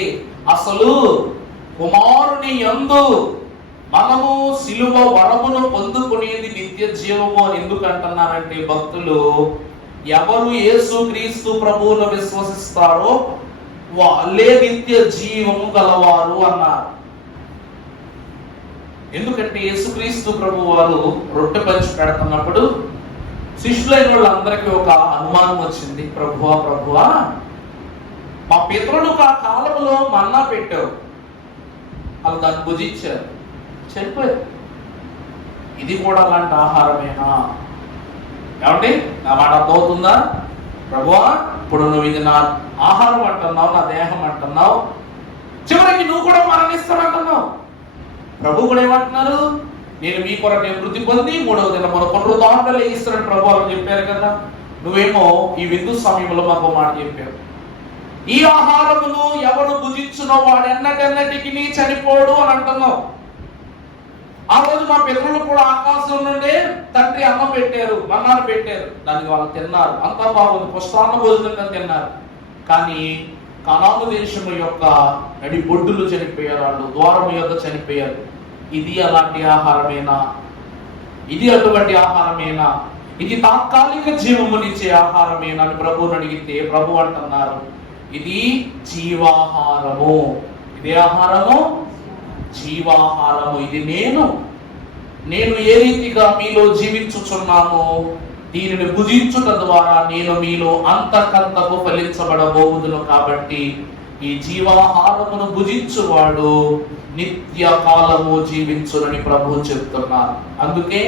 అసలు కుమారుని యందు మనము సిలువ వరమును పొందుకునేది నిత్య జీవము అని ఎందుకు అంటున్నారంటే భక్తులు, ఎవరు యేసు క్రీస్తు ప్రభువును విశ్వసిస్తారో వాళ్ళే నిత్య జీవము గలవారు అన్నారు. ఎందుకంటే యేసుక్రీస్తు ప్రభు వారు రొట్టె పంచి పెడుతున్నప్పుడు శిష్యులైన వాళ్ళందరికీ ఒక అనుమానం వచ్చింది. ప్రభువా మా పితరులకు ఆ కాలంలో మన్నా పెట్టావు, వాళ్ళు దాన్ని భుజించారు, చనిపోయారు. ఇది కూడా అలాంటి ఆహారమేనా? ఏమండి, నా మాట అర్థమవుతుందా? ప్రభువా, ఇప్పుడు నువ్వు ఇది నా ఆహారం అంటున్నావు, నా దేహం అంటున్నావు, చివరికి నువ్వు కూడా మరణిస్తానంటున్నావు. ప్రభు కూడా ఏమంటున్నారు? నేను మీ కొరకు మృతి పొంది 3వ దినం పునరుద్ధారణలో ఇస్తానని ప్రభు అని చెప్పారు కదా. నువ్వేమో ఈ విందు సమయంలో మాకు మాట చెప్పావు, ఈ ఆహారమును ఎవడు భుజించునో వాడు ఎన్నటెన్నటికి చనిపోడు అని అంటున్నావు. ఆ రోజు మా పితరులు కూడా ఆకాశం నుండి తండ్రి అన్నం పెట్టారు, మన్నాను పెట్టారు, దానికి వాళ్ళు తిన్నారు, అంతా బాగుంది, పుష్టాన్న భోజనంగా తిన్నారు. కానీ కనాను దేశము యొక్క నడి బొడ్డులు చనిపోయారు, వాళ్ళు ద్వారము యొద్ద చనిపోయారు. ఇది అలాంటి ఆహారమేనా? ఇది అటువంటి ఆహారమేనా? ఇది తాత్కాలిక జీవమునిచ్చే ఆహారమేనా అని ప్రభువుని అడిగితే ప్రభు అంటున్నారు, ఇది జీవాహారము. ఇదే ఆహారము, జీవాహారము. ఇది నేను ఏ రీతిగా మీలో జీవించుచున్నామో దీనిని భుజించుట ద్వారా నేను మీలో అంతకంతకు ఫలించబడబోదును. కాబట్టి ఈ జీవాహారమును భుజించువాడు నిత్య కాలము జీవించునని ప్రభు చెప్తున్నారు. అందుకే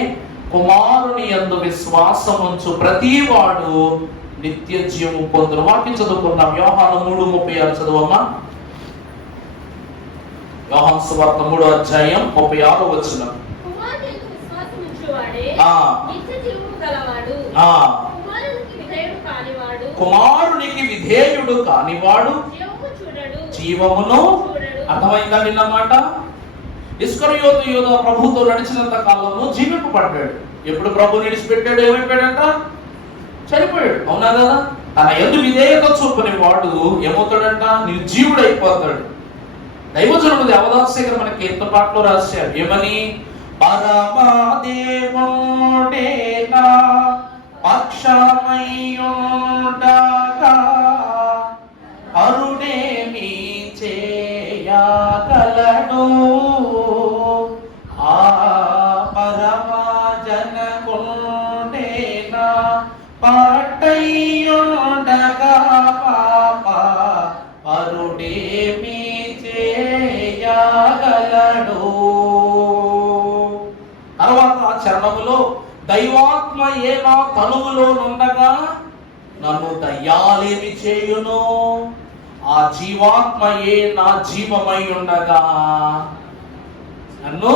కుమారుని యందు విశ్వాసముంచు ప్రతివాడు నిత్య జీవము పొందును. వాక్యం చదువుకున్నాం. యోహాను 3:36 చదువమ్మా. యోహాను సువార్త 3వ అధ్యాయం 36వ వచనం. కుమారునికి విధేయుడు కానివాడు జీవమును. అర్థమైందా నిన్నమాట? ఇస్కరియోతు యూదా ప్రభుతో నడిచినంత కాలము జీవింపబడ్డాడు. ఎప్పుడు ప్రభు విడిచిపెట్టాడు ఏమైపోయాడంట? చనిపోయాడు. అవునా కదా? తన యందు విధేయత చూపని వాడు ఏమవుతాడంట? నిర్జీవుడైపోతాడు. దైవజనుడు దేవదాసశేఖర్ మనకి ఎంత పాటలో రాశాడు. ఏమని? పరమాదేవుడేనా పక్షమయ్యుండగా అరుడేమి చేయగలడు? ఆ పరమజనకుండేనా పట్టయ్యుండగా పాప అరుడేమి చేయగలడు? తర్వాత చరణములో దైవాత్మ ఏ నా తనువులో నుండగా నన్ను దయ్యాలేమి చేయును? ఆ జీవాత్మ ఏ నా జీవమై ఉండగా నన్ను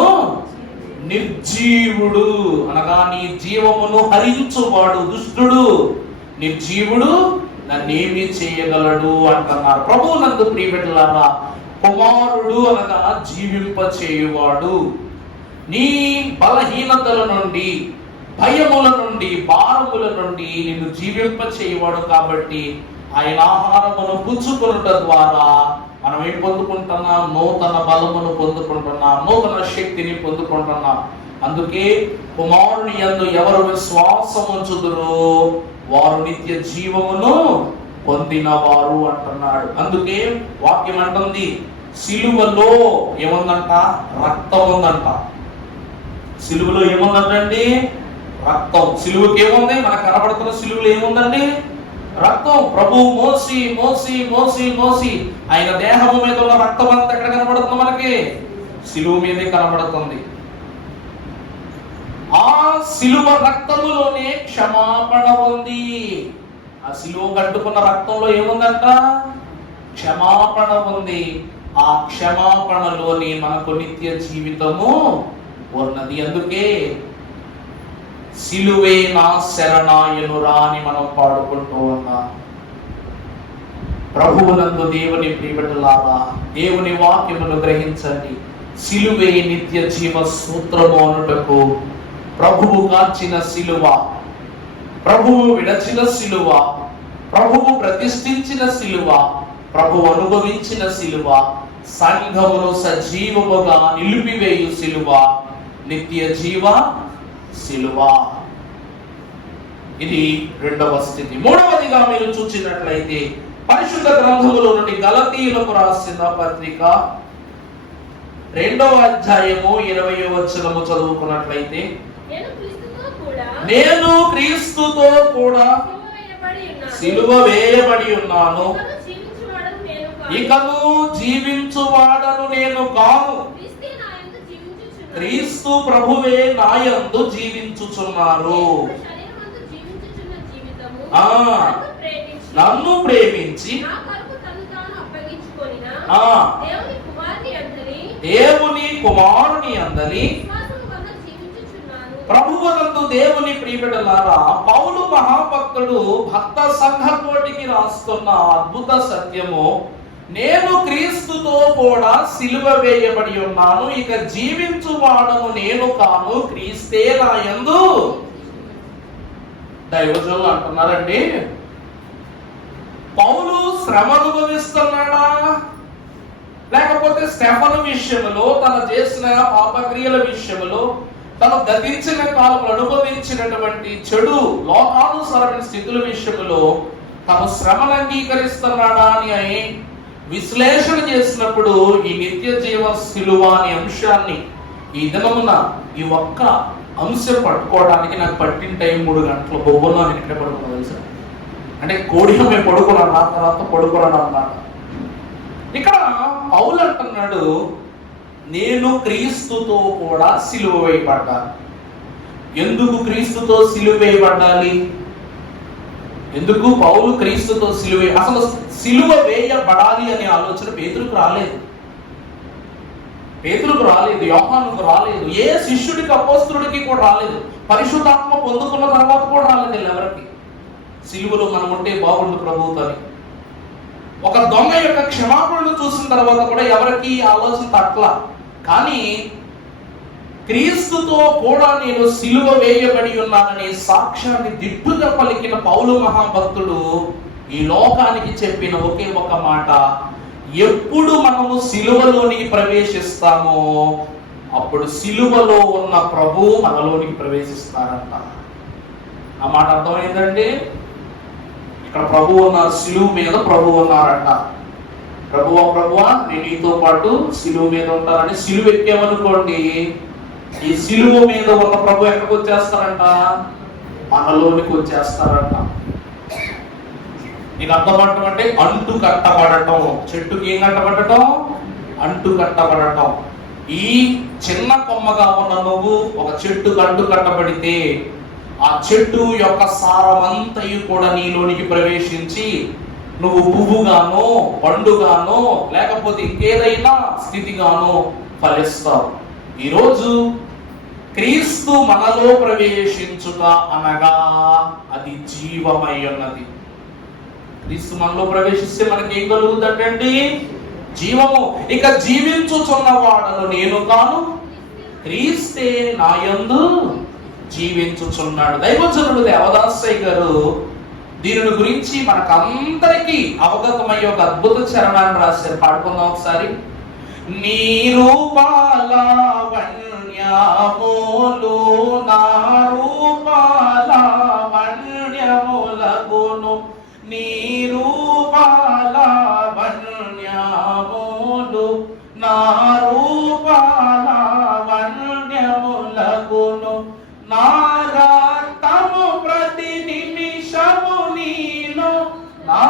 నిర్జీవుడు అనగా నీ జీవమును హరించువాడు దుష్టుడు, నిర్జీవుడు నన్నేమి చేయగలడు అంటున్నారు. ప్రభువు నందు ప్రియబిడ్డలారా, కుమారుడు అనగా జీవింప చేయువాడు. నీ బలహీనతల నుండి, భయముల నుండి, భారముల నుండి నిన్ను జీవింప చేయవాడు. కాబట్టి ఆయన ఆహారమును పుచ్చుకొనుట ద్వారా మనం ఏం పొందుకుంటున్నాం? నూతన బలమును పొందుకుంటున్నాం, నూతన శక్తిని పొందుకుంటున్నాం. అందుకే కుమారుని యందు ఎవరు విశ్వాసముంచుదురో వారు నిత్య జీవమును పొందిన వారు అంటున్నాడు. అందుకే వాక్యం అంటుంది, సిలువలో ఏముందంట? రక్తం ఉందంట. సిలువలో ఏముందంటండి? రక్తం. సిలువకి ఏముంది? మనకు కనబడుతున్న సిలువలో ఏముందండి? రక్తం. ప్రభు మోసి మోసి మోసి మోసి ఆయన దేహము మీద ఉన్న రక్తం అంతా ఎక్కడ కనబడుతుంది? మనకి సిలువ మీదే కనబడుతుంది. ఆ సిలువ రక్తములోనే క్షమాపణ ఉంది. ఆ ఆ సిలువ కట్టుకున్న రక్తంలో ఏముందంట? క్షమాపణ ఉంది. ఆ క్షమాపణలోని మనకు నిత్య జీవితము ఉన్నది. అందుకే సిలువే నా శరణాయనురా అని మనం పాడుకుంటూ ఉన్నాం. ప్రభువునందు దేవుని ప్రియబిడ్డలారా, దేవుని వాక్యమును గ్రహించండి. సిలువే నిత్య జీవ సూత్రము అనుటకు ప్రభువు కాచిన సిలువ, ప్రభువు విడచిన సిలువ, ప్రభువు ప్రతిష్ఠించిన సిలువ, ప్రభువు అనుభవించిన సిలువ, సంఘమును సజీవముగా నిలిపివేయు సిలువ, నిత్య జీవ సిలువ. ఇది రెండవ స్థితి. మూడవదిగా మీరు చూసినట్లయితే పరిశుద్ధ గ్రంథములో నుండి గలతీయులకు రాసిన పత్రిక 2వ అధ్యాయము 20వ వచనము చదువుకున్నట్లయితే, నేను క్రీస్తుతో కూడా సిలువ వేయబడి ఉన్నాను, ఇకను జీవించువాడను నేను కాను, క్రీస్తు ప్రభువే నాయందు జీవించుచున్నారు. నన్ను ప్రేమించి దేవుని కుమారుని అందరి ప్రభువునందు దేవుని ప్రియబిడ్డలారా, పౌలు మహాభక్తుడు భక్త సంఘకోటికి రాస్తున్న అద్భుత సత్యము, నేను క్రీస్తుతో కూడా సిలువ వేయబడి ఉన్నాను, ఇక జీవించువాడను నేను కాను, క్రీస్తే నాయందు. దైవజనులు అంటున్నారండి, పౌలు శ్రమ అనుభవిస్తున్నాడా, లేకపోతే స్టెఫను విషయంలో, తను చేసిన పాపక్రియల విషయంలో, తను గతించిన కాలం అనుభవించినటువంటి చెడు లోకానుసారమైన స్థితుల విషయంలో తను శ్రమను అంగీకరిస్తున్నాడా అని విశ్లేషణ చేసినప్పుడు ఈ నిత్య జీవ సిలువ అనే అంశాన్ని ఈ దినమున ఈ ఒక్క అంశం పట్టుకోవడానికి నాకు పట్టిన టైం 3 గంటలు. బొబ్బుల్లో నేను ఇక్కడ పడుకున్నా తెలుసా, అంటే కోడిగా మేము పడుకున్నాను, ఆ తర్వాత పడుకున్నాను అన్నమాట. ఇక్కడ పౌలు అంటున్నాడు, నేను క్రీస్తుతో కూడా సిలువ వేయబడ్డాను. ఎందుకు క్రీస్తుతో సిలువ వేయబడాలి? ఎందుకు పౌలు క్రీస్తుతో సిలువ, అసలు సిలువ వేయబడాలి అనే ఆలోచన పేతురుకు రాలేదు, యోహానుకు రాలేదు, ఏ శిష్యుడికి అపోస్తలుడికి కూడా రాలేదు, పరిశుద్ధాత్మ పొందుకున్న తర్వాత కూడా రాలేదు ఎవరికి. సిలువలో మనం ఉంటే బాగుండు ప్రభువుతోని. ఒక దొంగ యొక్క క్షమాపణలు చూసిన తర్వాత కూడా ఎవరికి ఆలోచన తట్ల. కానీ క్రీస్తుతో కూడా నేను సిలువ వేయబడి ఉన్నాననే సాక్ష్యాన్ని దిట్టుగా పలికిన పౌలు మహాభక్తుడు ఈ లోకానికి చెప్పిన ఒకే ఒక మాట, ఎప్పుడు మనము సిలువలోనికి ప్రవేశిస్తామో అప్పుడు సిలువలో ఉన్న ప్రభు మనలోనికి ప్రవేశిస్తారంట. ఆ మాట అర్థమైందండి? ఇక్కడ ప్రభు ఉన్నారు, సిలువ మీద ప్రభు ఉన్నారంట. ప్రభువా నేను నీతో పాటు సిలువ మీద ఉంటానని సిలువ ఎక్కామనుకోండి, ఈ సిలువ మీద ఉన్న ప్రభు ఎక్కడికి వచ్చేస్తారంట? మనలోనికి వచ్చేస్తారంట. నీకు అర్థపడటం అంటే అంటు కట్టబడటం. చెట్టుకి ఏం కట్టబడటం? అంటు కట్టబడటం. ఈ చిన్న కొమ్మగా ఉన్న నువ్వు ఒక చెట్టుకు అంటు కట్టబడితే ఆ చెట్టు యొక్క సారమంతయు కూడా నీలోనికి ప్రవేశించి నువ్వు పువ్వుగానో పండుగానో లేకపోతే ఇంకేదైనా స్థితిగానో ఫలిస్తావు. ఈరోజు క్రీస్తు మనలో ప్రవేశించుట అనగా అది జీవమై ఉన్నది. క్రీస్తు మనలో ప్రవేశిస్తే మనకి ఏం కలుగుతుందండి? జీవము. ఇక జీవించుచున్నవాడను నేను కాను, క్రీస్తే నాయందు జీవించుచున్నాడు. దైవజనుడు దేవదాసయ్య గారు దీనిని గురించి మనకందరికీ అవగతమయ్యే ఒక అద్భుత చరణాన్ని రాశారు. పాడుకుందాం ఒకసారి. నీ రూపాలావణ్యములు నా రూపాలావణ్యములగును, నీ రూపాలావణ్యములు నా రూపాలావణ్యములగును, నా రాతము ప్రతి నిమిషము నీలో, నా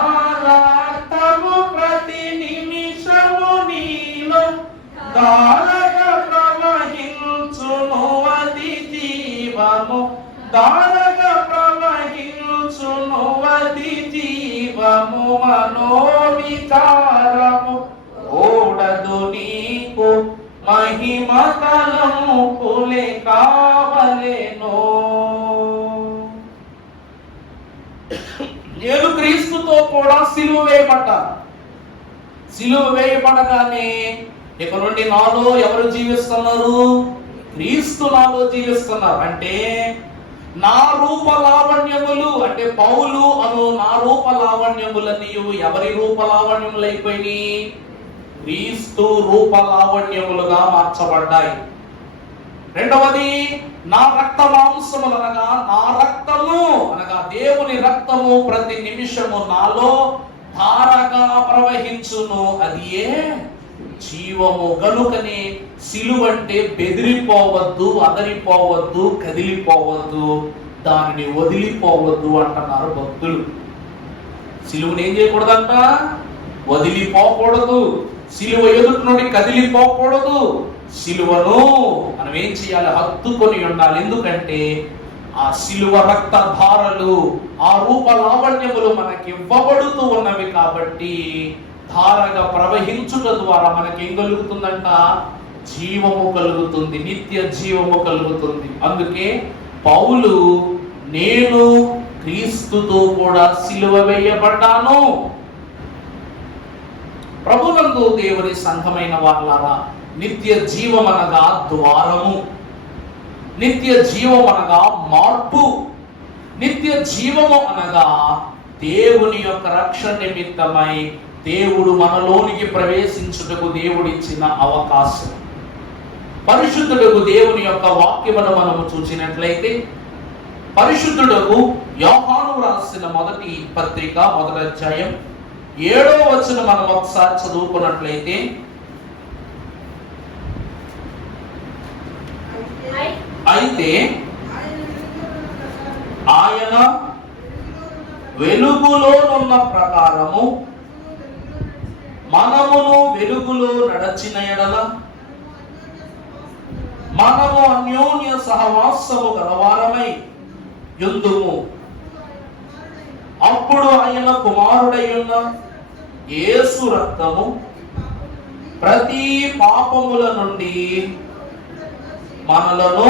రాతము ప్రతి నిమిషము నీలో దారగా ప్రవహించును అది జీవము, దారగా ప్రవహించును అది జీవము మనోవికారము ఓడదు నీకు మహిమ తలంపులే కావలెనో. నేను క్రీస్తుతో కూడా సిలువ వేయబడ్డాను. సిలువ వేయబడగానే ఇక నుండి నాలో ఎవరు జీవిస్తున్నారు? క్రీస్తు నాలో జీవిస్తున్నారు. అంటే నా రూప లావణ్యములు, అంటే పౌలు అను నా రూప లావణ్యములని ఎవరి రూప లావణ్యములు అయిపోయినాయి? క్రీస్తు రూప లావణ్యములుగా మార్చబడ్డాయి. రెండవది, నా రక్త మాంసములు అనగా నా రక్తము అనగా దేవుని రక్తము ప్రతి నిమిషము నాలో ధారగా ప్రవహించును, అది ఏ జీవము. గనుకనే సిలువ అంటే బెదిరిపోవద్దు, అదరిపోవద్దు, కదిలిపోవద్దు, దానిని వదిలిపోవద్దు అంటున్నారు భక్తులు. సిలువని ఏం చేయకూడదంట? వదిలిపోకూడదు. సిలువ ఎదుటి నుండి కదిలిపోకూడదు. సిలువను మనం ఏం చేయాలి? హత్తుకొని ఉండాలి. ఎందుకంటే ఆ సిలువ రక్త ధారలు, ఆ రూప లావణ్యములు మనకి ఇవ్వబడుతూ ఉన్నవి కాబట్టి ధారగా ప్రవహించుట ద్వారా మనకి ఏం కలుగుతుందంట? జీవము కలుగుతుంది, నిత్య జీవము కలుగుతుంది. అందుకే పౌలు నేను క్రీస్తుతో కూడా సిలువ వేయబడ్డాను. ప్రభునందు దేవుని సంఘమైన వారలారా, నిత్య జీవమనగా ద్వారము, నిత్య జీవమనగా మార్పు, నిత్య జీవము అనగా దేవుని యొక్క రక్షణ నిమిత్తమై దేవుడు మనలోనికి ప్రవేశించుటకు దేవుడిచ్చిన అవకాశం. పరిశుద్ధుడకు దేవుని యొక్క వాక్యమును మనము చూసినట్లయితే, పరిశుద్ధుడకు యోహాను రాసిన మొదటి పత్రిక 1వ అధ్యాయం 7వ వచనం మనం ఒకసారి చదువుకున్నట్లయితే, అయితే ఆయన వెలుగులో ఉన్న ప్రకారము మనమును వెలుగులో నడచిన ఎడల మనము అన్యోన్య సహవాసము గలవారమై యుందుము. అప్పుడు ఆయన కుమారుడై ఉన్న యేసు రక్తము ప్రతి పాపముల నుండి మనలను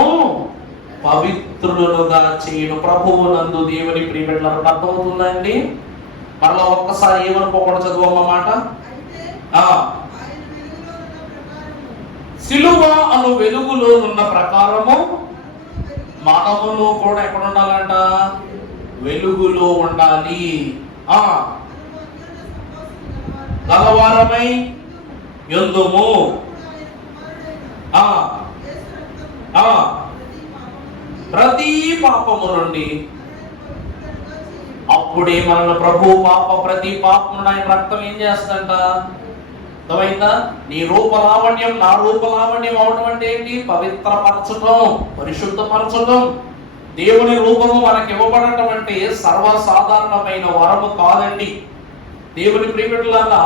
పవిత్రులుగా చేయును. ప్రభువు నందు దేవుని ప్రియబిడ్డలకు అర్థమవుతుందండి? మరలా ఒక్కసారి ఏమనుకోకుండా చదువన్నమాట. సిలువ అను వెలుగులో ఉన్న ప్రకారము మనమును కూడా ఎక్కడ ఉండాలంట? వెలుగులో ఉండాలి. గలవారమై యుందుము. ప్రతి పాపము నుండి, అప్పుడే మనల్ని ప్రభు ప్రతి పాపము ఆయన రక్తం ఏం చేస్తంట? అర్థమైందా? నీ రూప లావణ్యం నా రూప లావణ్యం అవడం అంటే ఏంటి? పవిత్రపరచడం, పరిశుద్ధపరచడం. దేవుని రూపము మనకి ఇవ్వబడటం అంటే సర్వసాధారణమైన వరము కాదండి. దేవుని ప్రియబిడ్డలారా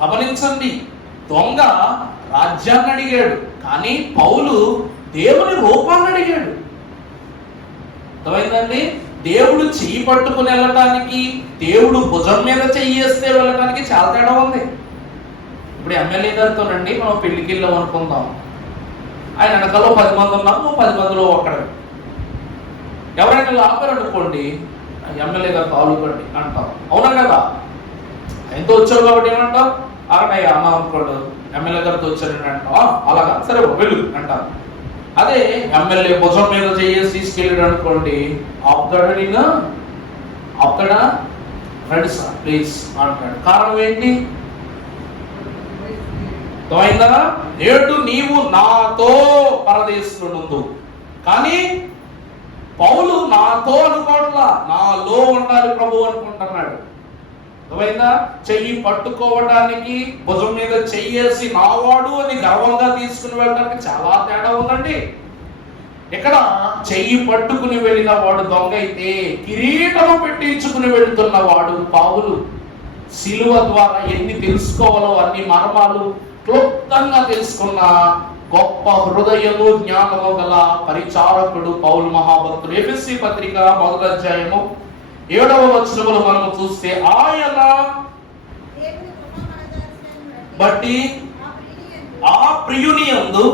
గమనించండి, దొంగ రాజ్యాన్ని అడిగాడు, కానీ పౌలు దేవుని రూపాన్ని అడిగాడు. అర్థమైందండి? దేవుడు చెయ్యి పట్టుకుని వెళ్ళటానికి, దేవుడు భుజం మీద చెయ్యేస్తే వెళ్ళటానికి చాలా తేడా ఉంది. ఇప్పుడు ఎమ్మెల్యే గారితోనండి మనం పెళ్లికి వెళ్ళాం అనుకుందాం. ఆయన వెనకాల 10 మంది ఉన్నారు, 10 మందిలో ఒక్కడు. ఎవరైనా లాపారు అనుకోండి, ఎమ్మెల్యే గారు తాలూకండి అంటాం, అవునా కదా? ఆయనతో వచ్చావు కాబట్టి ఏమంటాం? అలాగయ్యా అన్నా అనుకోడు, ఎమ్మెల్యే గారితో వచ్చానండి అంటాం. అలాగా, సరే వెళ్ళు అంటారు. అదే ఎమ్మెల్యే భుజం మీద చేసి తీసుకెళ్ళాడు అనుకోండి, ఆపుతాడు, నిన్ను ఆపుతాడా? రండి సార్ ప్లీజ్ అంటాడు. కారణం ఏంటి? నేడు నీవు నాతో పరదేశుడు, కానీ పౌలు నాతో అనుకోవట్లా, నాలో ఉండాలి ప్రభు అనుకుంటున్నాడు. అర్థమైందా? చెయ్యి పట్టుకోవడానికి, భుజం మీద చెయ్యేసి నావాడు అని గర్వంగా తీసుకుని వెళ్ళడానికి చాలా తేడా ఉందండి. ఇక్కడ చెయ్యి పట్టుకుని వెళ్ళిన వాడు దొంగ అయితే, కిరీటము పెట్టించుకుని వెళ్తున్న వాడు పౌలు. సిలువ ద్వారా ఎన్ని తెలుసుకోవాలో అన్ని మర్మాలు క్లుప్తంగా తెలుసుకున్న గొప్ప హృదయము జ్ఞానము గల పరిచారకుడు పౌలు మహాభక్తుడు. ఎఫెసీ పత్రిక 1వ అధ్యాయము 7వ వచనములో మనం చూస్తే ఆయన బట్టి ఆ ప్రియుని యందు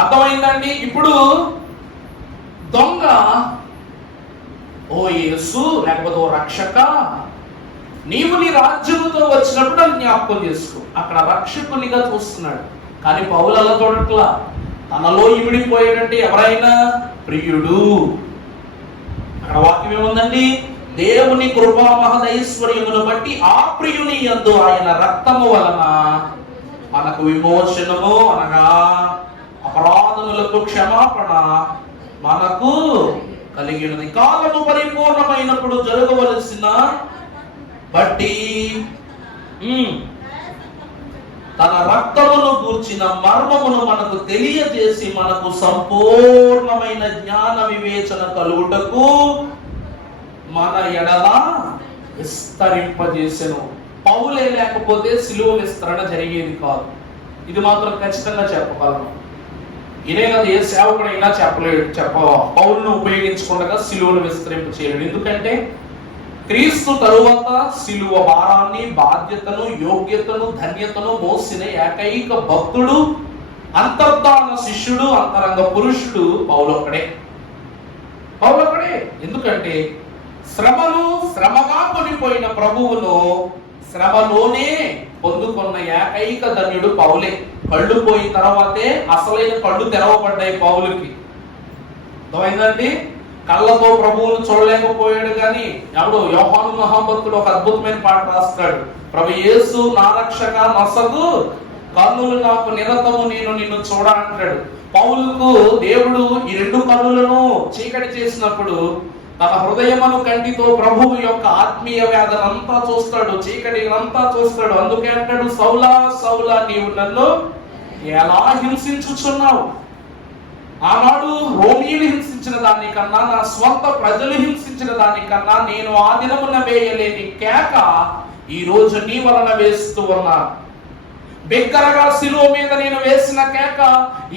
అర్థమైందండి. ఇప్పుడు దొంగ ఓ యేసు లేకపోతే ఓ రక్షక, నీవు నీ రాజ్యముతో వచ్చినప్పుడు నన్ను జ్ఞాపకం చేసుకో. అక్కడ రక్షకునిగా చూస్తున్నాడు. కానీ పౌలు అలా చూడట్లా. తనలో ఇమిడిపోయాడంటే ఎవరైనా ప్రియుడు. అక్కడ వాక్యం ఏముందండి? దేవుని కృపా మహదైశ్వర్యమును బట్టి ఆ ప్రియుని యందు ఆయన రక్తము వలన మనకు విమోచనము, అనగా అపరాధములకు క్షమాపణ మనకు కలిగినది. కాలము పరిపూర్ణమైనప్పుడు జరగవలసిన బట్టి తన రక్తమును గూర్చిన మర్మమును మనకు తెలియజేసి మనకు సంపూర్ణమైన జ్ఞాన వివేచన కలుగుటకు మన ఎడల విస్తరింపజేసెను. పౌలే లేకపోతే సిలువ విస్తరణ జరిగేది కాదు. ఇది మాత్రం ఖచ్చితంగా చెప్పగలను. ఇదే కదా ఏ సేవకుడైనా పౌలును ఉపయోగించకుండా సిలువను విస్తరింప చేయలేడు. ఎందుకంటే క్రీస్తు తరువాత సిలువ భారాన్ని, బాధ్యతను, యోగ్యతను, ధన్యతను మోసిన ఏకైక భక్తుడు, అంతర్ధాన శిష్యుడు, అంతరంగ పురుషుడు పౌలొక్కడే. ఎందుకంటే శ్రమగా కొనిపోయిన ప్రభువును శ్రమలోనే పొందుకున్న ఏకైక ధన్యుడు పౌలే. కళ్ళు పోయిన తర్వాతే అసలైన కళ్ళు తెరవబడ్డాయి పౌలుకి. అర్థమైందండి? కళ్ళతో ప్రభువును చూడలేకపోయాడు. కానీ ఎవడు యోహాను మహాభక్తుడు ఒక అద్భుతమైన పాట రాస్తాడు. ప్రభు యేసు నా రక్షక నొసగు కన్నులు నాకు నిరతము నేను నిన్ను చూడ అంటాడు. పౌలుకు దేవుడు ఈ రెండు కన్నులను చీకటి చేసినప్పుడు తన హృదయమును కంటితో ప్రభువు యొక్క ఆత్మీయ వేదనంతా చూస్తాడు, చీకటినంతా చూస్తాడు. అందుకే అంటాడు, సౌలా సౌలా నీవు నన్ను ఎలా హింసించుచున్నావు? ఆనాడు రోమీలు హింసించిన దానికన్నా, నా స్వంత ప్రజలు హింసించిన దానికన్నా నేను ఆ దినమున వేయలేని కేక ఈ రోజు నీ వలన వేస్తూ ఉన్నా. బిగ్గరగా శిలువ మీద నేను వేసిన కేక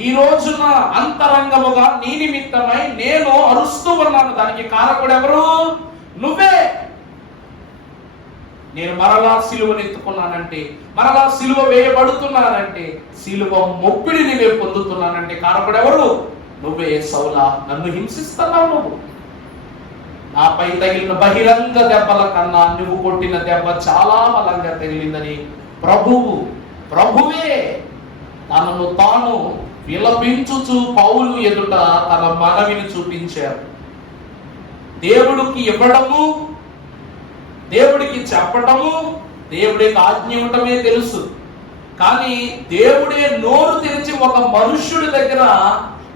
ఈ రోజున అంతరంగముగా నీ నిమిత్తమై నేను అరుస్తూ ఉన్నాను. దానికి కారకుడు ఎవరు? నువ్వే. నేను మరలా సిలువను ఎత్తుకున్నానంటే, మరలా సిలువ వేయబడుతున్నానంటే, సిలువ మొప్పిడిని నేను పొందుతున్నానంటే కారకుడు ఎవరు? నువ్వే సౌలా. నన్ను హింసిస్తున్నావు నువ్వు. నాపై తగిలిన బహిరంగ దెబ్బల కన్నా నువ్వు కొట్టిన దెబ్బ చాలా బలంగా తగిలిందని ప్రభువే తనను తాను విలపించుచు పౌలు ఎదుట తన మనవిని చూపించారు. దేవుడికి ఇవ్వడము, దేవుడికి చెప్పటము, దేవుడికి ఆజ్ఞ ఇవ్వటమే తెలుసు. కానీ దేవుడే నోరు తెరిచి ఒక మనుష్యుడి దగ్గర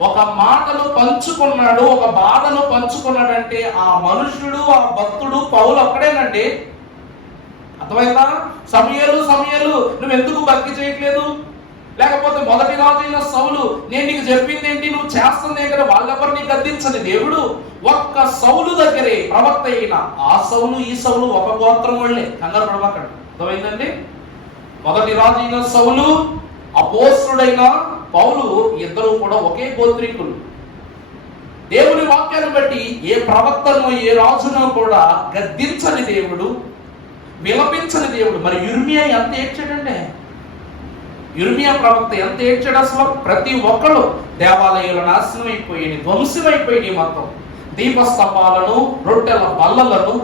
ఒక మాటను పంచుకున్నాడు, ఒక బాధను పంచుకున్నాడంటే ఆ మనుష్యుడు, ఆ భక్తుడు పౌలు ఒక్కడేనండి. అర్థమైందా? సమయలు నువ్వు ఎందుకు భక్తి చేయట్లేదు? లేకపోతే మొదటి రాజైన సౌలు నేను నీకు చెప్పింది ఏంటి, నువ్వు చేస్తుంది ఏంటంటే వాళ్ళెవరిని గద్దించని దేవుడు ఒక్క సౌలు దగ్గరే ప్రవక్త అయిన ఆ సౌలు ఈ సౌలు ఒక గోత్రం వాళ్ళే. కంగారు పడబాకండి. అర్థమైందండి? మొదటి రాజైన సౌలు, అపోస్తుడైన పౌలు ఇద్దరు కూడా ఒకే గోత్రికులు. దేవుని వాక్యాన్ని బట్టి ఏ ప్రవక్తను ఏ రాజును కూడా గద్దించని దేవుడు, విలపించని దేవుడు. మరి యిర్మీయా ఎంత ఏడ్చాడంటే, యిర్మీయా ప్రవక్త ఎంత ఏడ్చాడు అసలు? ప్రతి ఒక్కరు దేవాలయాలు నాశనం అయిపోయినాయి, ధ్వంసమైపోయినాయి. మొత్తం దీపస్తంభాలను, రొట్టెల బల్లలను,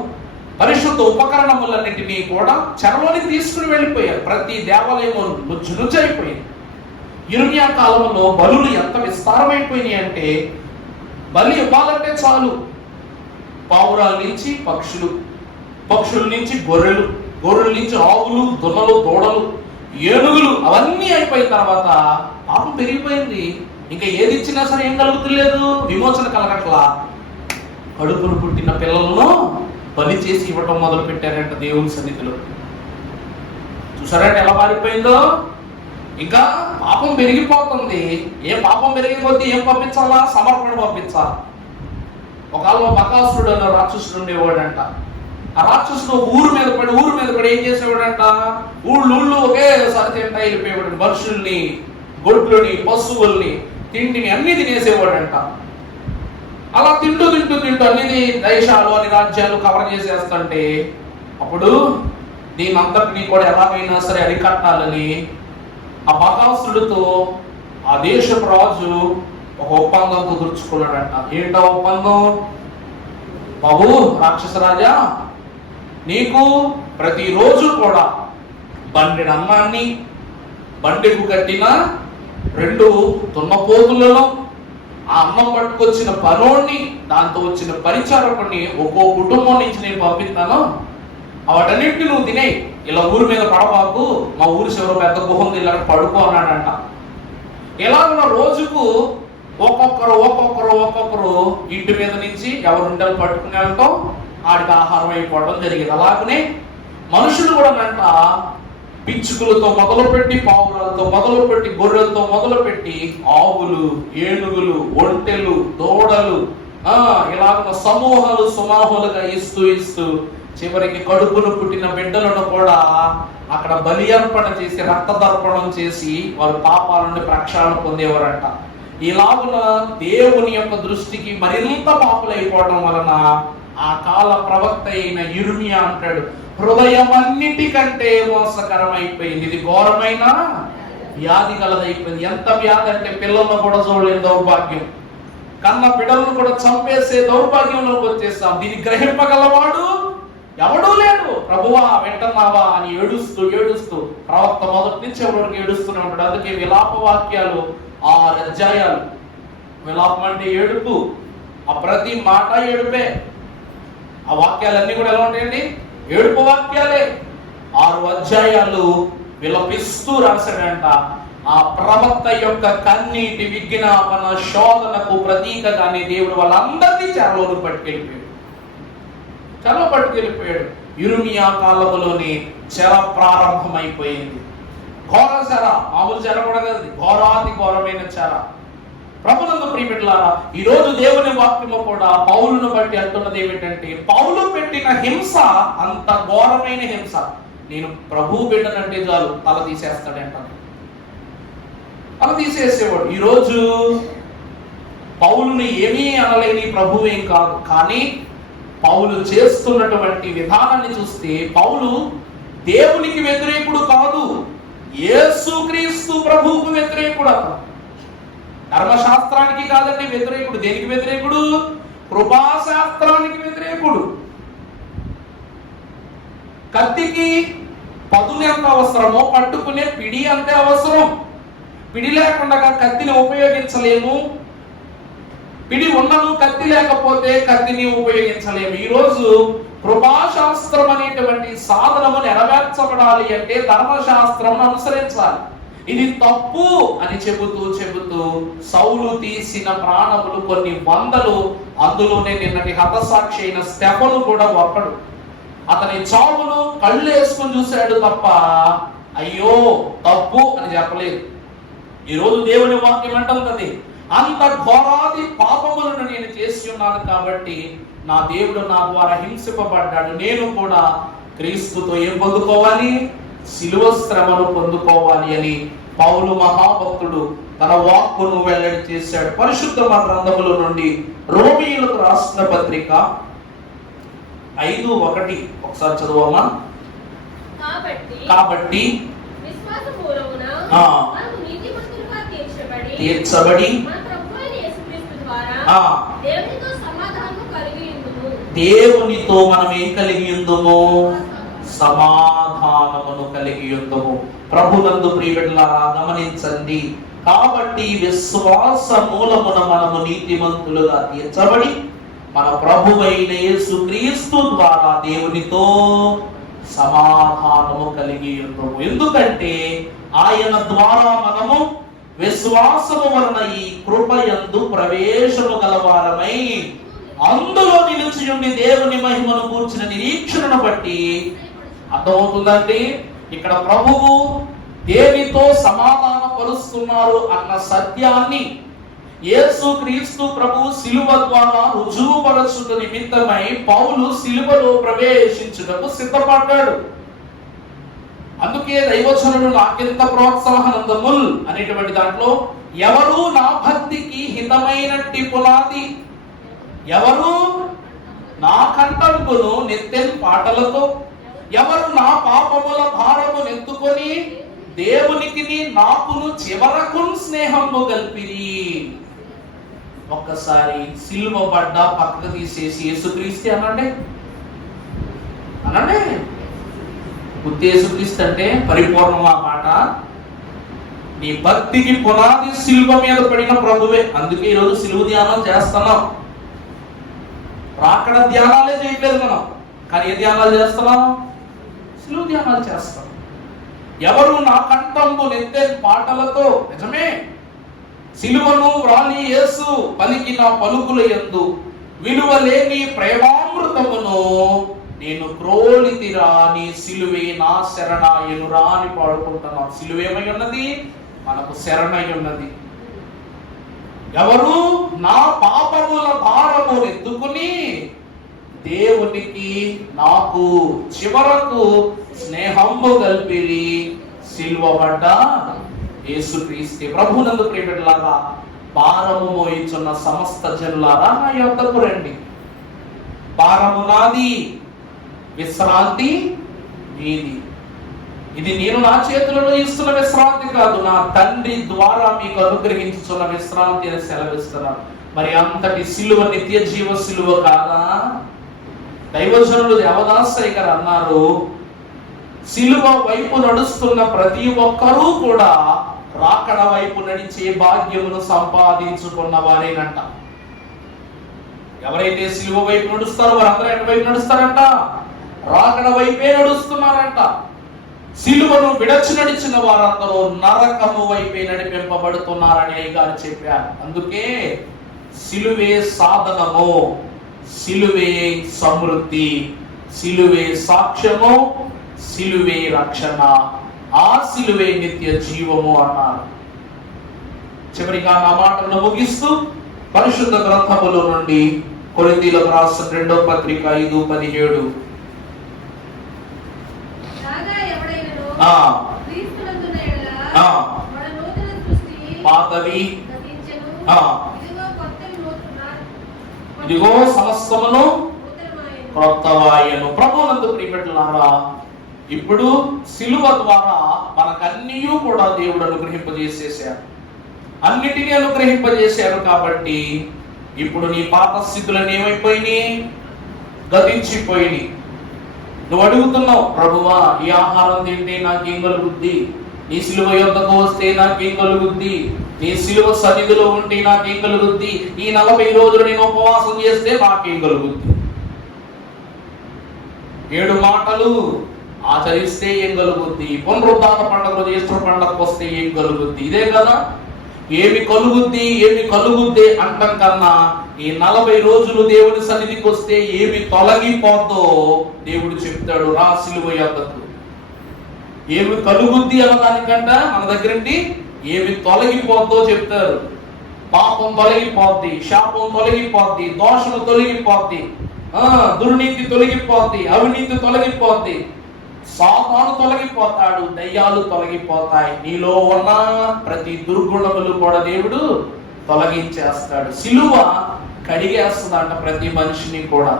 పరిశుద్ధ ఉపకరణములన్నింటినీ కూడా చెరలోనికి తీసుకుని వెళ్ళిపోయారు. ప్రతి దేవాలయము నుజ్జునుజ్జైపోయింది. యిర్మీయా కాలంలో బలులు ఎంత విస్తారమైపోయినాయి అంటే, బలి ఇవ్వాలంటే చాలు పావురాల నుంచి పక్షులు, పక్షుల నుంచి గొర్రెలు, గొర్రెల నుంచి ఆవులు, దున్నలు, దూడలు, ఏనుగులు, అవన్నీ అయిపోయిన తర్వాత పాపం పెరిగిపోయింది. ఇంకా ఏది ఇచ్చినా సరే ఏం కలుగుతులేదు, విమోచన కలగట్లా. కడుపులు పుట్టిన పిల్లలను బలి చేసి ఇవ్వటం మొదలు పెట్టారంట దేవుని సన్నిధిలో. చూసారంటే ఎలా మారిపోయిందో. ఇంకా పాపం పెరిగిపోతుంది. ఏ పాపం పెరిగిపోతే ఏం పంపించాలా? సమర్పణ పంపించాలి. ఒకవేళ బకాసురుడు అన్న రాక్షసుడు ఉండేవాడంట. ఆ రాక్షసుడు ఊరు మీద పడి ఏం చేసేవాడంట? ఊళ్ళు ఒకేసారి తింటా వెళ్ళిపోయేవాడు. మనుషుల్ని, గొడ్లని, పశువుల్ని, తిండిని అన్ని తినేసేవాడంట. అలా తింటూ అన్ని దేశాలు అన్ని రాజ్యాలు కవర్ చేసేస్తుంటే అప్పుడు దీని అంతటినీ కూడా ఎలాగైనా సరే అరికట్టాలని ఆ బకాసురుడితో ఆ దేశపు రాజు ఒక ఒప్పందం కుదుర్చుకున్నాడంట. ఏంటో ఒప్పందం? బాబు రాక్షస రాజా, నీకు ప్రతిరోజు కూడా బండెడు అన్నాన్ని, బండెకు కట్టిన 2 దున్నపోతులను, ఆ అన్నం పట్టుకొచ్చిన పనోడిని, దాంతో వచ్చిన పరిచారకుడిని ఒక్కో కుటుంబం నుంచి నేను పంపిస్తాను. వాటన్నింటినీ నువ్వు తినే, ఇలా ఊరి మీద పడబాకు, మా ఊరి చివరి పెద్ద గుహ ఉంది, ఇలా పడుకో అన్నాడంట. ఇలాగ రోజుకు ఒక్కొక్కరు ఇంటి మీద నుంచి ఎవరుంటలు పట్టుకుని వెళ్ళటం, ఆడికి ఆహారం అయిపోవడం జరిగింది. అలాగనే మనుషులు కూడా అంట పిచ్చుకులతో మొదలుపెట్టి, పావురాలతో మొదలుపెట్టి, గొర్రెలతో మొదలుపెట్టి, ఆవులు, ఏనుగులు, ఒంటెలు, దూడలు, ఇలాగ సుమాహులుగా ఇస్తూ చివరికి కడుపును పుట్టిన బిడ్డలను కూడా అక్కడ బలి అర్పణ చేసి, రక్తదర్పణం చేసి వారు పాపాల నుండి ప్రక్షాళన పొందేవారంట. ఇలాగున దేవుని యొక్క దృష్టికి మరింత పాపులైపోవడం వలన ఆ కాల ప్రవక్త అయిన యిర్మీయా అంటాడు, హృదయం అన్నిటికంటే మోసకరమైపోయింది, ఇది ఘోరమైన వ్యాధి కలదైపోయింది. ఎంత వ్యాధి అంటే పిల్లలను కూడా చూడలేని దౌర్భాగ్యం, కన్న బిడ్డలను కూడా చంపేసే దౌర్భాగ్యంలోకి వచ్చేస్తాం. దీన్ని గ్రహింపగలవాడు ఎవడూ లేడు. ప్రభువా వింటున్నావా అని ఏడుస్తూ ప్రవక్త మొదటి నుంచి ఎవరికి ఏడుస్తూనే ఉంటాడు. అందుకే విలాప వాక్యాలు 6 అధ్యాయాలు. విలాపం అంటే ఏడుపు, ఆ ప్రతి మాట ఏడుపే. ఆ వాక్యాలన్నీ కూడా ఎలా ఉంటాయండి? ఏడుపు వాక్యాలే. 6 అధ్యాయాలు విలపిస్తూ రాశాడంట. ఆ ప్రవక్త యొక్క కన్నీటి విజ్ఞాపన శోధనకు ప్రతీకగానే దేవుడు వాళ్ళందరినీ చెరలోకి పట్టుకెళ్ళిపోయాడు. యిర్మీయా కాలములోని చెర ప్రారంభమైపోయింది. ఘోర చెర, మామూలు చెర కూడా కాదు, ఘోరాతి ఘోరమైన చెర. ప్రభునందు ప్రియబిడ్డలారా, ఈ రోజు దేవుని వాక్యము కూడా పౌలును బట్టి అంటున్నది ఏమిటంటే, పౌలు పెట్టిన హింస అంత ఘోరమైన హింస. నేను ప్రభు బిడ్డనంటే చాలు తల తీసేస్తాడంట, తల తీసేసేవాడు. ఈరోజు పౌలుని ఏమీ అనలేని ప్రభువేం కాదు, కానీ పౌలు చేస్తున్నటువంటి విధానాన్ని చూస్తే పౌలు దేవునికి వ్యతిరేకుడు కాదు, యేసుక్రీస్తు ప్రభువుకు వ్యతిరేకుడు. ధర్మశాస్త్రానికి కాదండి వ్యతిరేకుడు. దేనికి వ్యతిరేకుడు? కృపాశాస్త్రానికి వ్యతిరేకుడు. కత్తికి పదును ఎంత అవసరమో పట్టుకునే పిడి అంతే అవసరం. పిడి లేకుండా కత్తిని ఉపయోగించలేము, పిడి ఉన్నను కత్తి లేకపోతే కత్తిని ఉపయోగించలేము. ఈరోజు కృపాశాస్త్రం అనేటువంటి సాధనము నెరవేర్చబడాలి అంటే ధర్మశాస్త్రం అనుసరించాలి. ఇది తప్పు అని చెబుతూ సౌలు తీసిన ప్రాణములు కొన్ని వందలు. అందులోనే నిన్నటి హతసాక్షి అయిన స్టెఫను కూడా ఒకడు. అతని చావును కళ్ళు వేసుకుని చూశాడు తప్ప అయ్యో తప్పు అని చెప్పలేదు. ఈరోజు దేవుని వాక్యం అంటుంది, అంత ఘోరాది పాపములను నేను చేసి ఉన్నాను కాబట్టి నా దేవుడు నా ద్వారా హింసింపబడ్డాడు. నేను కూడా క్రీస్తుతో ఏం పొందుకోవాలి? శిలువ శ్రమను పొందుకోవాలి అని పౌలు మహాభక్తుడు తన వాక్కును వెల్లడి చేశాడు. పరిశుద్ధ గ్రంథముల నుండి రోమీయులకు రాసిన పత్రిక 5:1 ఒకసారి చదువమ్మా. కాబట్టి తీర్చబడి దేవునితో మనం ఏం కలిగి ఉందమో? సమాధానమును కలిగి ఉందము. ప్రభునందు ప్రియబిడ్డలారా గమనించండి. కాబట్టి విశ్వాస మూలమున మనము నీతిమంతులుగా తీర్చబడి మన ప్రభువైన యేసుక్రీస్తు ద్వారా దేవునితో సమాధానము కలిగి ఉందము. ఎందుకంటే ఆయన ద్వారా మనము విశ్వాసము వలన ఈ కృపయందు ప్రవేశము గలవారమై అందులో నిలిచి ఉండి దేవుని మహిమను కూర్చిన నిరీక్షణను బట్టి అర్థమవుతుందండి. ఇక్కడ ప్రభువు దేనితో సమాధాన పరుస్తున్నారు అన్న సత్యాన్ని యేసుక్రీస్తు ప్రభువు శిలువ ద్వారా రుజువుపరచుట నిమిత్తమై పౌలు శిలువలో ప్రవేశించుటకు సిద్ధపడ్డాడు. అందుకే దైవచనుడు నాకెంత ప్రోత్సాహనందముల్ అనేటువంటి దాంట్లో ఎవరు నా భక్తికి హితమైనట్టి పునాది ఎవరు నా కంఠంబును నెత్తెన్ పాటలతో, ఎవరు నా పాపముల భారము నెత్తుకొని దేవునికి నాకును చివరకు స్నేహము గల్పిరి. ఒక్కసారి సిలువ పడ్డ పక్కకు తీసేసి యేసుక్రీస్తు అనండి, అనండి. గుర్తు యేసుక్రీస్తు అంటే పరిపూర్ణమా మాట? నీ భక్తికి పునాది సిలువ మీద పడిన ప్రభువే. అందుకే ఈరోజు సిలువ ధ్యానం చేస్తున్నాం. రాకడ ధ్యానాలే చేయట్లేదు మనం, కానీ ఏ ధ్యానాలు చేస్తున్నాం? సిలువ ధ్యానాలు చేస్తాం. ఎవరు నా కంఠంబు నెత్తెన్ పాటలతో, నిజమే, సిలువను వ్రాలి యేసు పలికిన పలుకుల యందు విలువలేని ప్రేమామృతమును నేను క్రోలితిరా, నీ సిలువే నా శరణాయనురా అని పాడుకుంటున్నాం. సిలువేమై ఉన్నది? మనకు శరణై ఉన్నది. ఎవరు నా పాపముల భారము ఎత్తుకుని దేవునికి నాకు చివరకు స్నేహంబు గల్పిరి. సిలువ పడ్డ యేసుక్రీస్తు ప్రభునందు ప్రియబిడ్డలారా, భారము మోయిచున్న సమస్త జనులారా నా యొద్దకు రండి. భారము నాది, విశ్రాంతి నీది. ఇది నేను నా చేతులలో ఇస్తున్న విశ్రాంతి కాదు, నా తండ్రి ద్వారా మీకు అనుగ్రహించుతున్న విశ్రాంతి అని సెలవిస్తున్నాను. మరి అంతటి సిలువ నిత్య జీవ సిలువ కాదా? దైవజనులు దేవదాసయ్య గారు అన్నారు, సిలువ వైపు నడుస్తున్న ప్రతి ఒక్కరూ కూడా రాకడ వైపు నడిచే భాగ్యమును సంపాదించుకున్న వారేనంట. ఎవరైతే సిలువ వైపు నడుస్తారో వారందరూ ఎటు వైపు నడుస్తారంట? రాకడ వైపే నడుస్తున్నారంట. సిలువను విడచి నడిచిన వారందరూ నరకము వైపే నడిపింపబడుతున్నారని గారు చెప్పారు. అందుకే సిలువే సాధనము, సిలువే సమృద్ధి, సిలువే సాక్ష్యము, సిలువే రక్షణ, ఆ సిలువే నిత్య జీవము అన్నారు. చివరిగా నా మాటలను ముగిస్తూ పరిశుద్ధ గ్రంథముల నుండి కొరింథీయులకు రాసిన 2వ పత్రిక 5:17. పాతవి ఇదిగో సమస్తమును క్రొత్తవాయెను. ప్రభువునందు ప్రియబిడ్డలారా, ఇప్పుడు సిలువ ద్వారా మనకన్నీ కూడా దేవుడు అనుగ్రహింపజేసేశారు, అన్నిటినీ అనుగ్రహింపజేశారు. కాబట్టి ఇప్పుడు నీ పాత స్థితులను ఏమైపోయినాయి? గతించిపోయినాయి. నువ్వు అడుగుతున్నావు, ప్రభువా ఈ ఆహారం తింటే నాకేం కలుగుద్ది? నీ సిలువ యొద్దకు వస్తే నాకేం కలుగుద్ది? నీ సిలువ సన్నిధిలో ఉంటే నాకేం కలుగుద్ది? ఈ 40 రోజులు నేను ఉపవాసం చేస్తే నాకేం కలుగుద్ది? 7 మాటలు ఆచరిస్తే ఏం కలుగుద్ది? పునరుద్ధాన పండుగ ఈస్టర్ పండుగకు వస్తే ఏం కలుగుద్ది? ఇదే కదా. ఏమి కలుగుద్ది, ఏమి కలుగుద్ది అంటాం కన్నా ఈ 40 రోజులు దేవుని సన్నిధికి వస్తే ఏమి తొలగిపోద్దో దేవుడు చెప్తాడు. రా సిలువ యొద్దకు. ఏమి కలుగుద్ది అన్నదానికంట మన దగ్గరండి ఏమి తొలగిపోద్దో చెప్తారు. పాపం తొలగిపోద్ది, శాపం తొలగిపోద్ది, దోషము తొలగిపోద్ది, దుర్నీతి తొలగిపోద్ది, అవినీతి తొలగిపోద్ది, సాతాను తొలగిపోతాడు, దయ్యాలు తొలగిపోతాయి. నీలో ఉన్న ప్రతి దుర్గుణములు కూడా దేవుడు తొలగించేస్తాడు. సిలువ కడిగేస్తుందంట ప్రతి మనిషిని కూడా.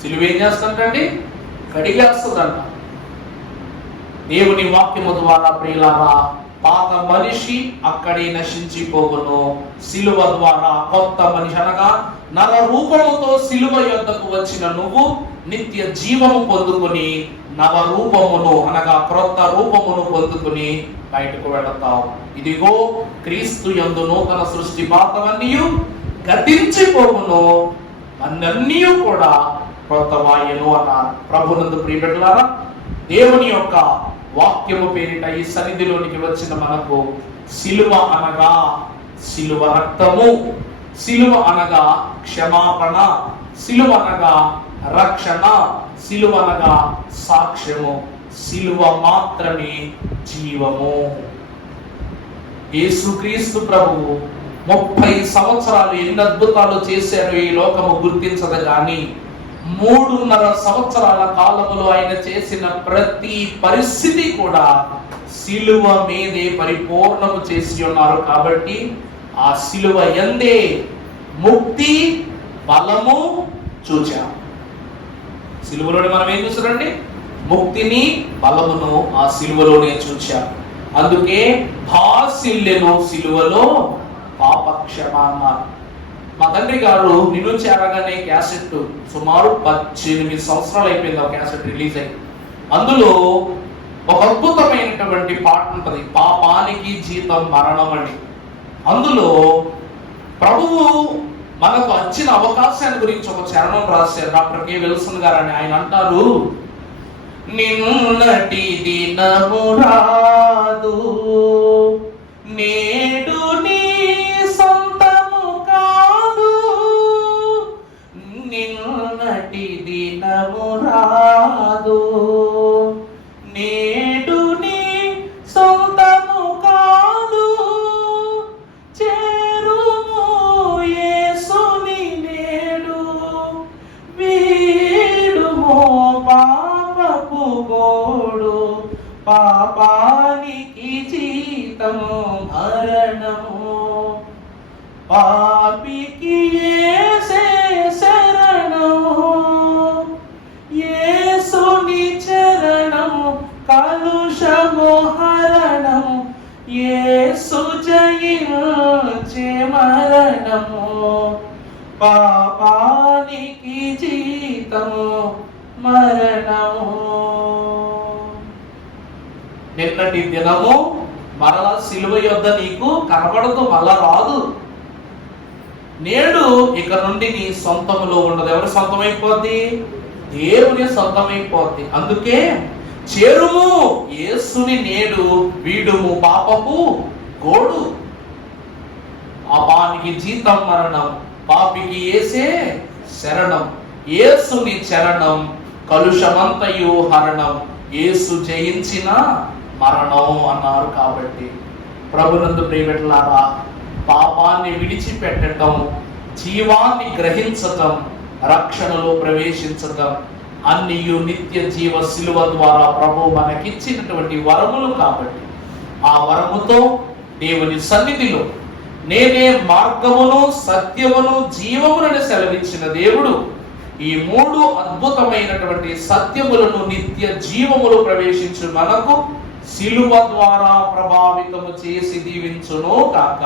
సిలువ ఏం చేస్తుందండి? కడిగేస్తుందంట. దేవుని వాక్యము ద్వారా ప్రియులారా, పాత మనిషి అక్కడే నశించిపోవును. సిలువ ద్వారా కొత్త మనిషి అనగా నర రూపముతో సిలువ యొద్దకు వచ్చిన నువ్వు నిత్య జీవము పొందుకొని నవ రూపమును అనగా క్రొత్త రూపమును పొందుకొని బయటకు వెళతావు. ఇదిగో క్రీస్తు యందు నూతన సృష్టి, పాతవన్నీ గతించిపోవును, అన్నీ కూడా క్రొత్తవాయెను అన్నారు. ప్రభునందు ప్రియబిడ్డలారా, దేవుని యొక్క వాక్యము పేరిట ఈ సన్నిధిలోనికి వచ్చిన మనకు సిలువ అనగా సిలువ రక్తము, సిలువ అనగా క్షమాపణ, సిలువ అనగా రక్షణ, సిలువ అనగా సాక్ష్యము, సిలువ మాత్రమే జీవము. యేసుక్రీస్తు ప్రభువు 30 సంవత్సరాలు ఎన్ని అద్భుతాలు చేశారో ఈ లోకము గుర్తించదు. కానీ 3.5 సంవత్సరాల కాలములో ఆయన చేసిన ప్రతి పరిస్థితి కూడా సిలువ మీదే పరిపూర్ణము చేసి ఉన్నారు. కాబట్టి ఆ సిలువ యందే ముక్తి, బలము చూచాం. సిలువలోనే మనం ఏం చూసారండి? ముక్తిని, బలమును ఆ సిలువలోనే చూచాం. అందుకే భాసిల్లెను సిలువలో పాపక్షమాన. మా తండ్రి గారు నిన్ను చేరగానే క్యాసెట్ సుమారు 18 సంవత్సరాలు అయిపోయింది ఆ క్యాసెట్ రిలీజ్ అయ్యి. అందులో ఒక అద్భుతమైనటువంటి పాట ఉంటుంది, పాపానికి జీతం మరణం అని. అందులో ప్రభువు మనకు వచ్చిన అవకాశాన్ని గురించి ఒక చరణం రాశారు డాక్టర్ కె విల్సన్ గారు అని. ఆయన అంటారు, నిన్నటి దినము రాదు, నేడు నీ సొంతము కాదు. నిన్నటి దినము రాదు, నేడు నీ సొంతము కాదు. చేరుము యేసుని నేడు, వీడుము పాపపు గోడు. పాపానికి జీతము మరణము, పాపికి యేసే శరణము. యేసుని చరణము కలుషము హరణము, యేసు జయించే మరణము. పాపానికి జీతము మరణము. నిన్నటి దినము మరలా సిలువ యొద్ద నీకు కనబడదు, మళ్ళా రాదు. నేడు ఇక నుండి నీ సొంతములో ఉండదు. ఎవరి సొంతమైపోద్ది? దేవుని సొంతమైపోద్ది. అందుకే చేరుము యేసుని నేడు, వీడుము పాపపు గోడు. పాపానికి జీతం మరణం, పాపికి యేసే శరణం. యేసుని చరణం కలుషమంతయు హరణం, యేసు జయించిన మరణం అన్నారు. కాబట్టి ప్రభునందు ప్రియబిడ్డలారా, పాపాన్ని విడిచిపెట్టడం, జీవాన్ని గ్రహించటం, రక్షణలో ప్రవేశించటం అన్నియు నిత్య జీవ శిలువ ద్వారా ప్రభు మనకిచ్చినటువంటి వరములు. కాబట్టి ఆ వరముతో దేవుని సన్నిధిలో నేనే మార్గమును, సత్యమును, జీవములను సెలవిచ్చిన దేవుడు ఈ 3 అద్భుతమైనటువంటి సత్యములను, నిత్య జీవములు ప్రవేశించు మనకు సిలువ ద్వారా ప్రభావితము చేసి దీవించును కాక.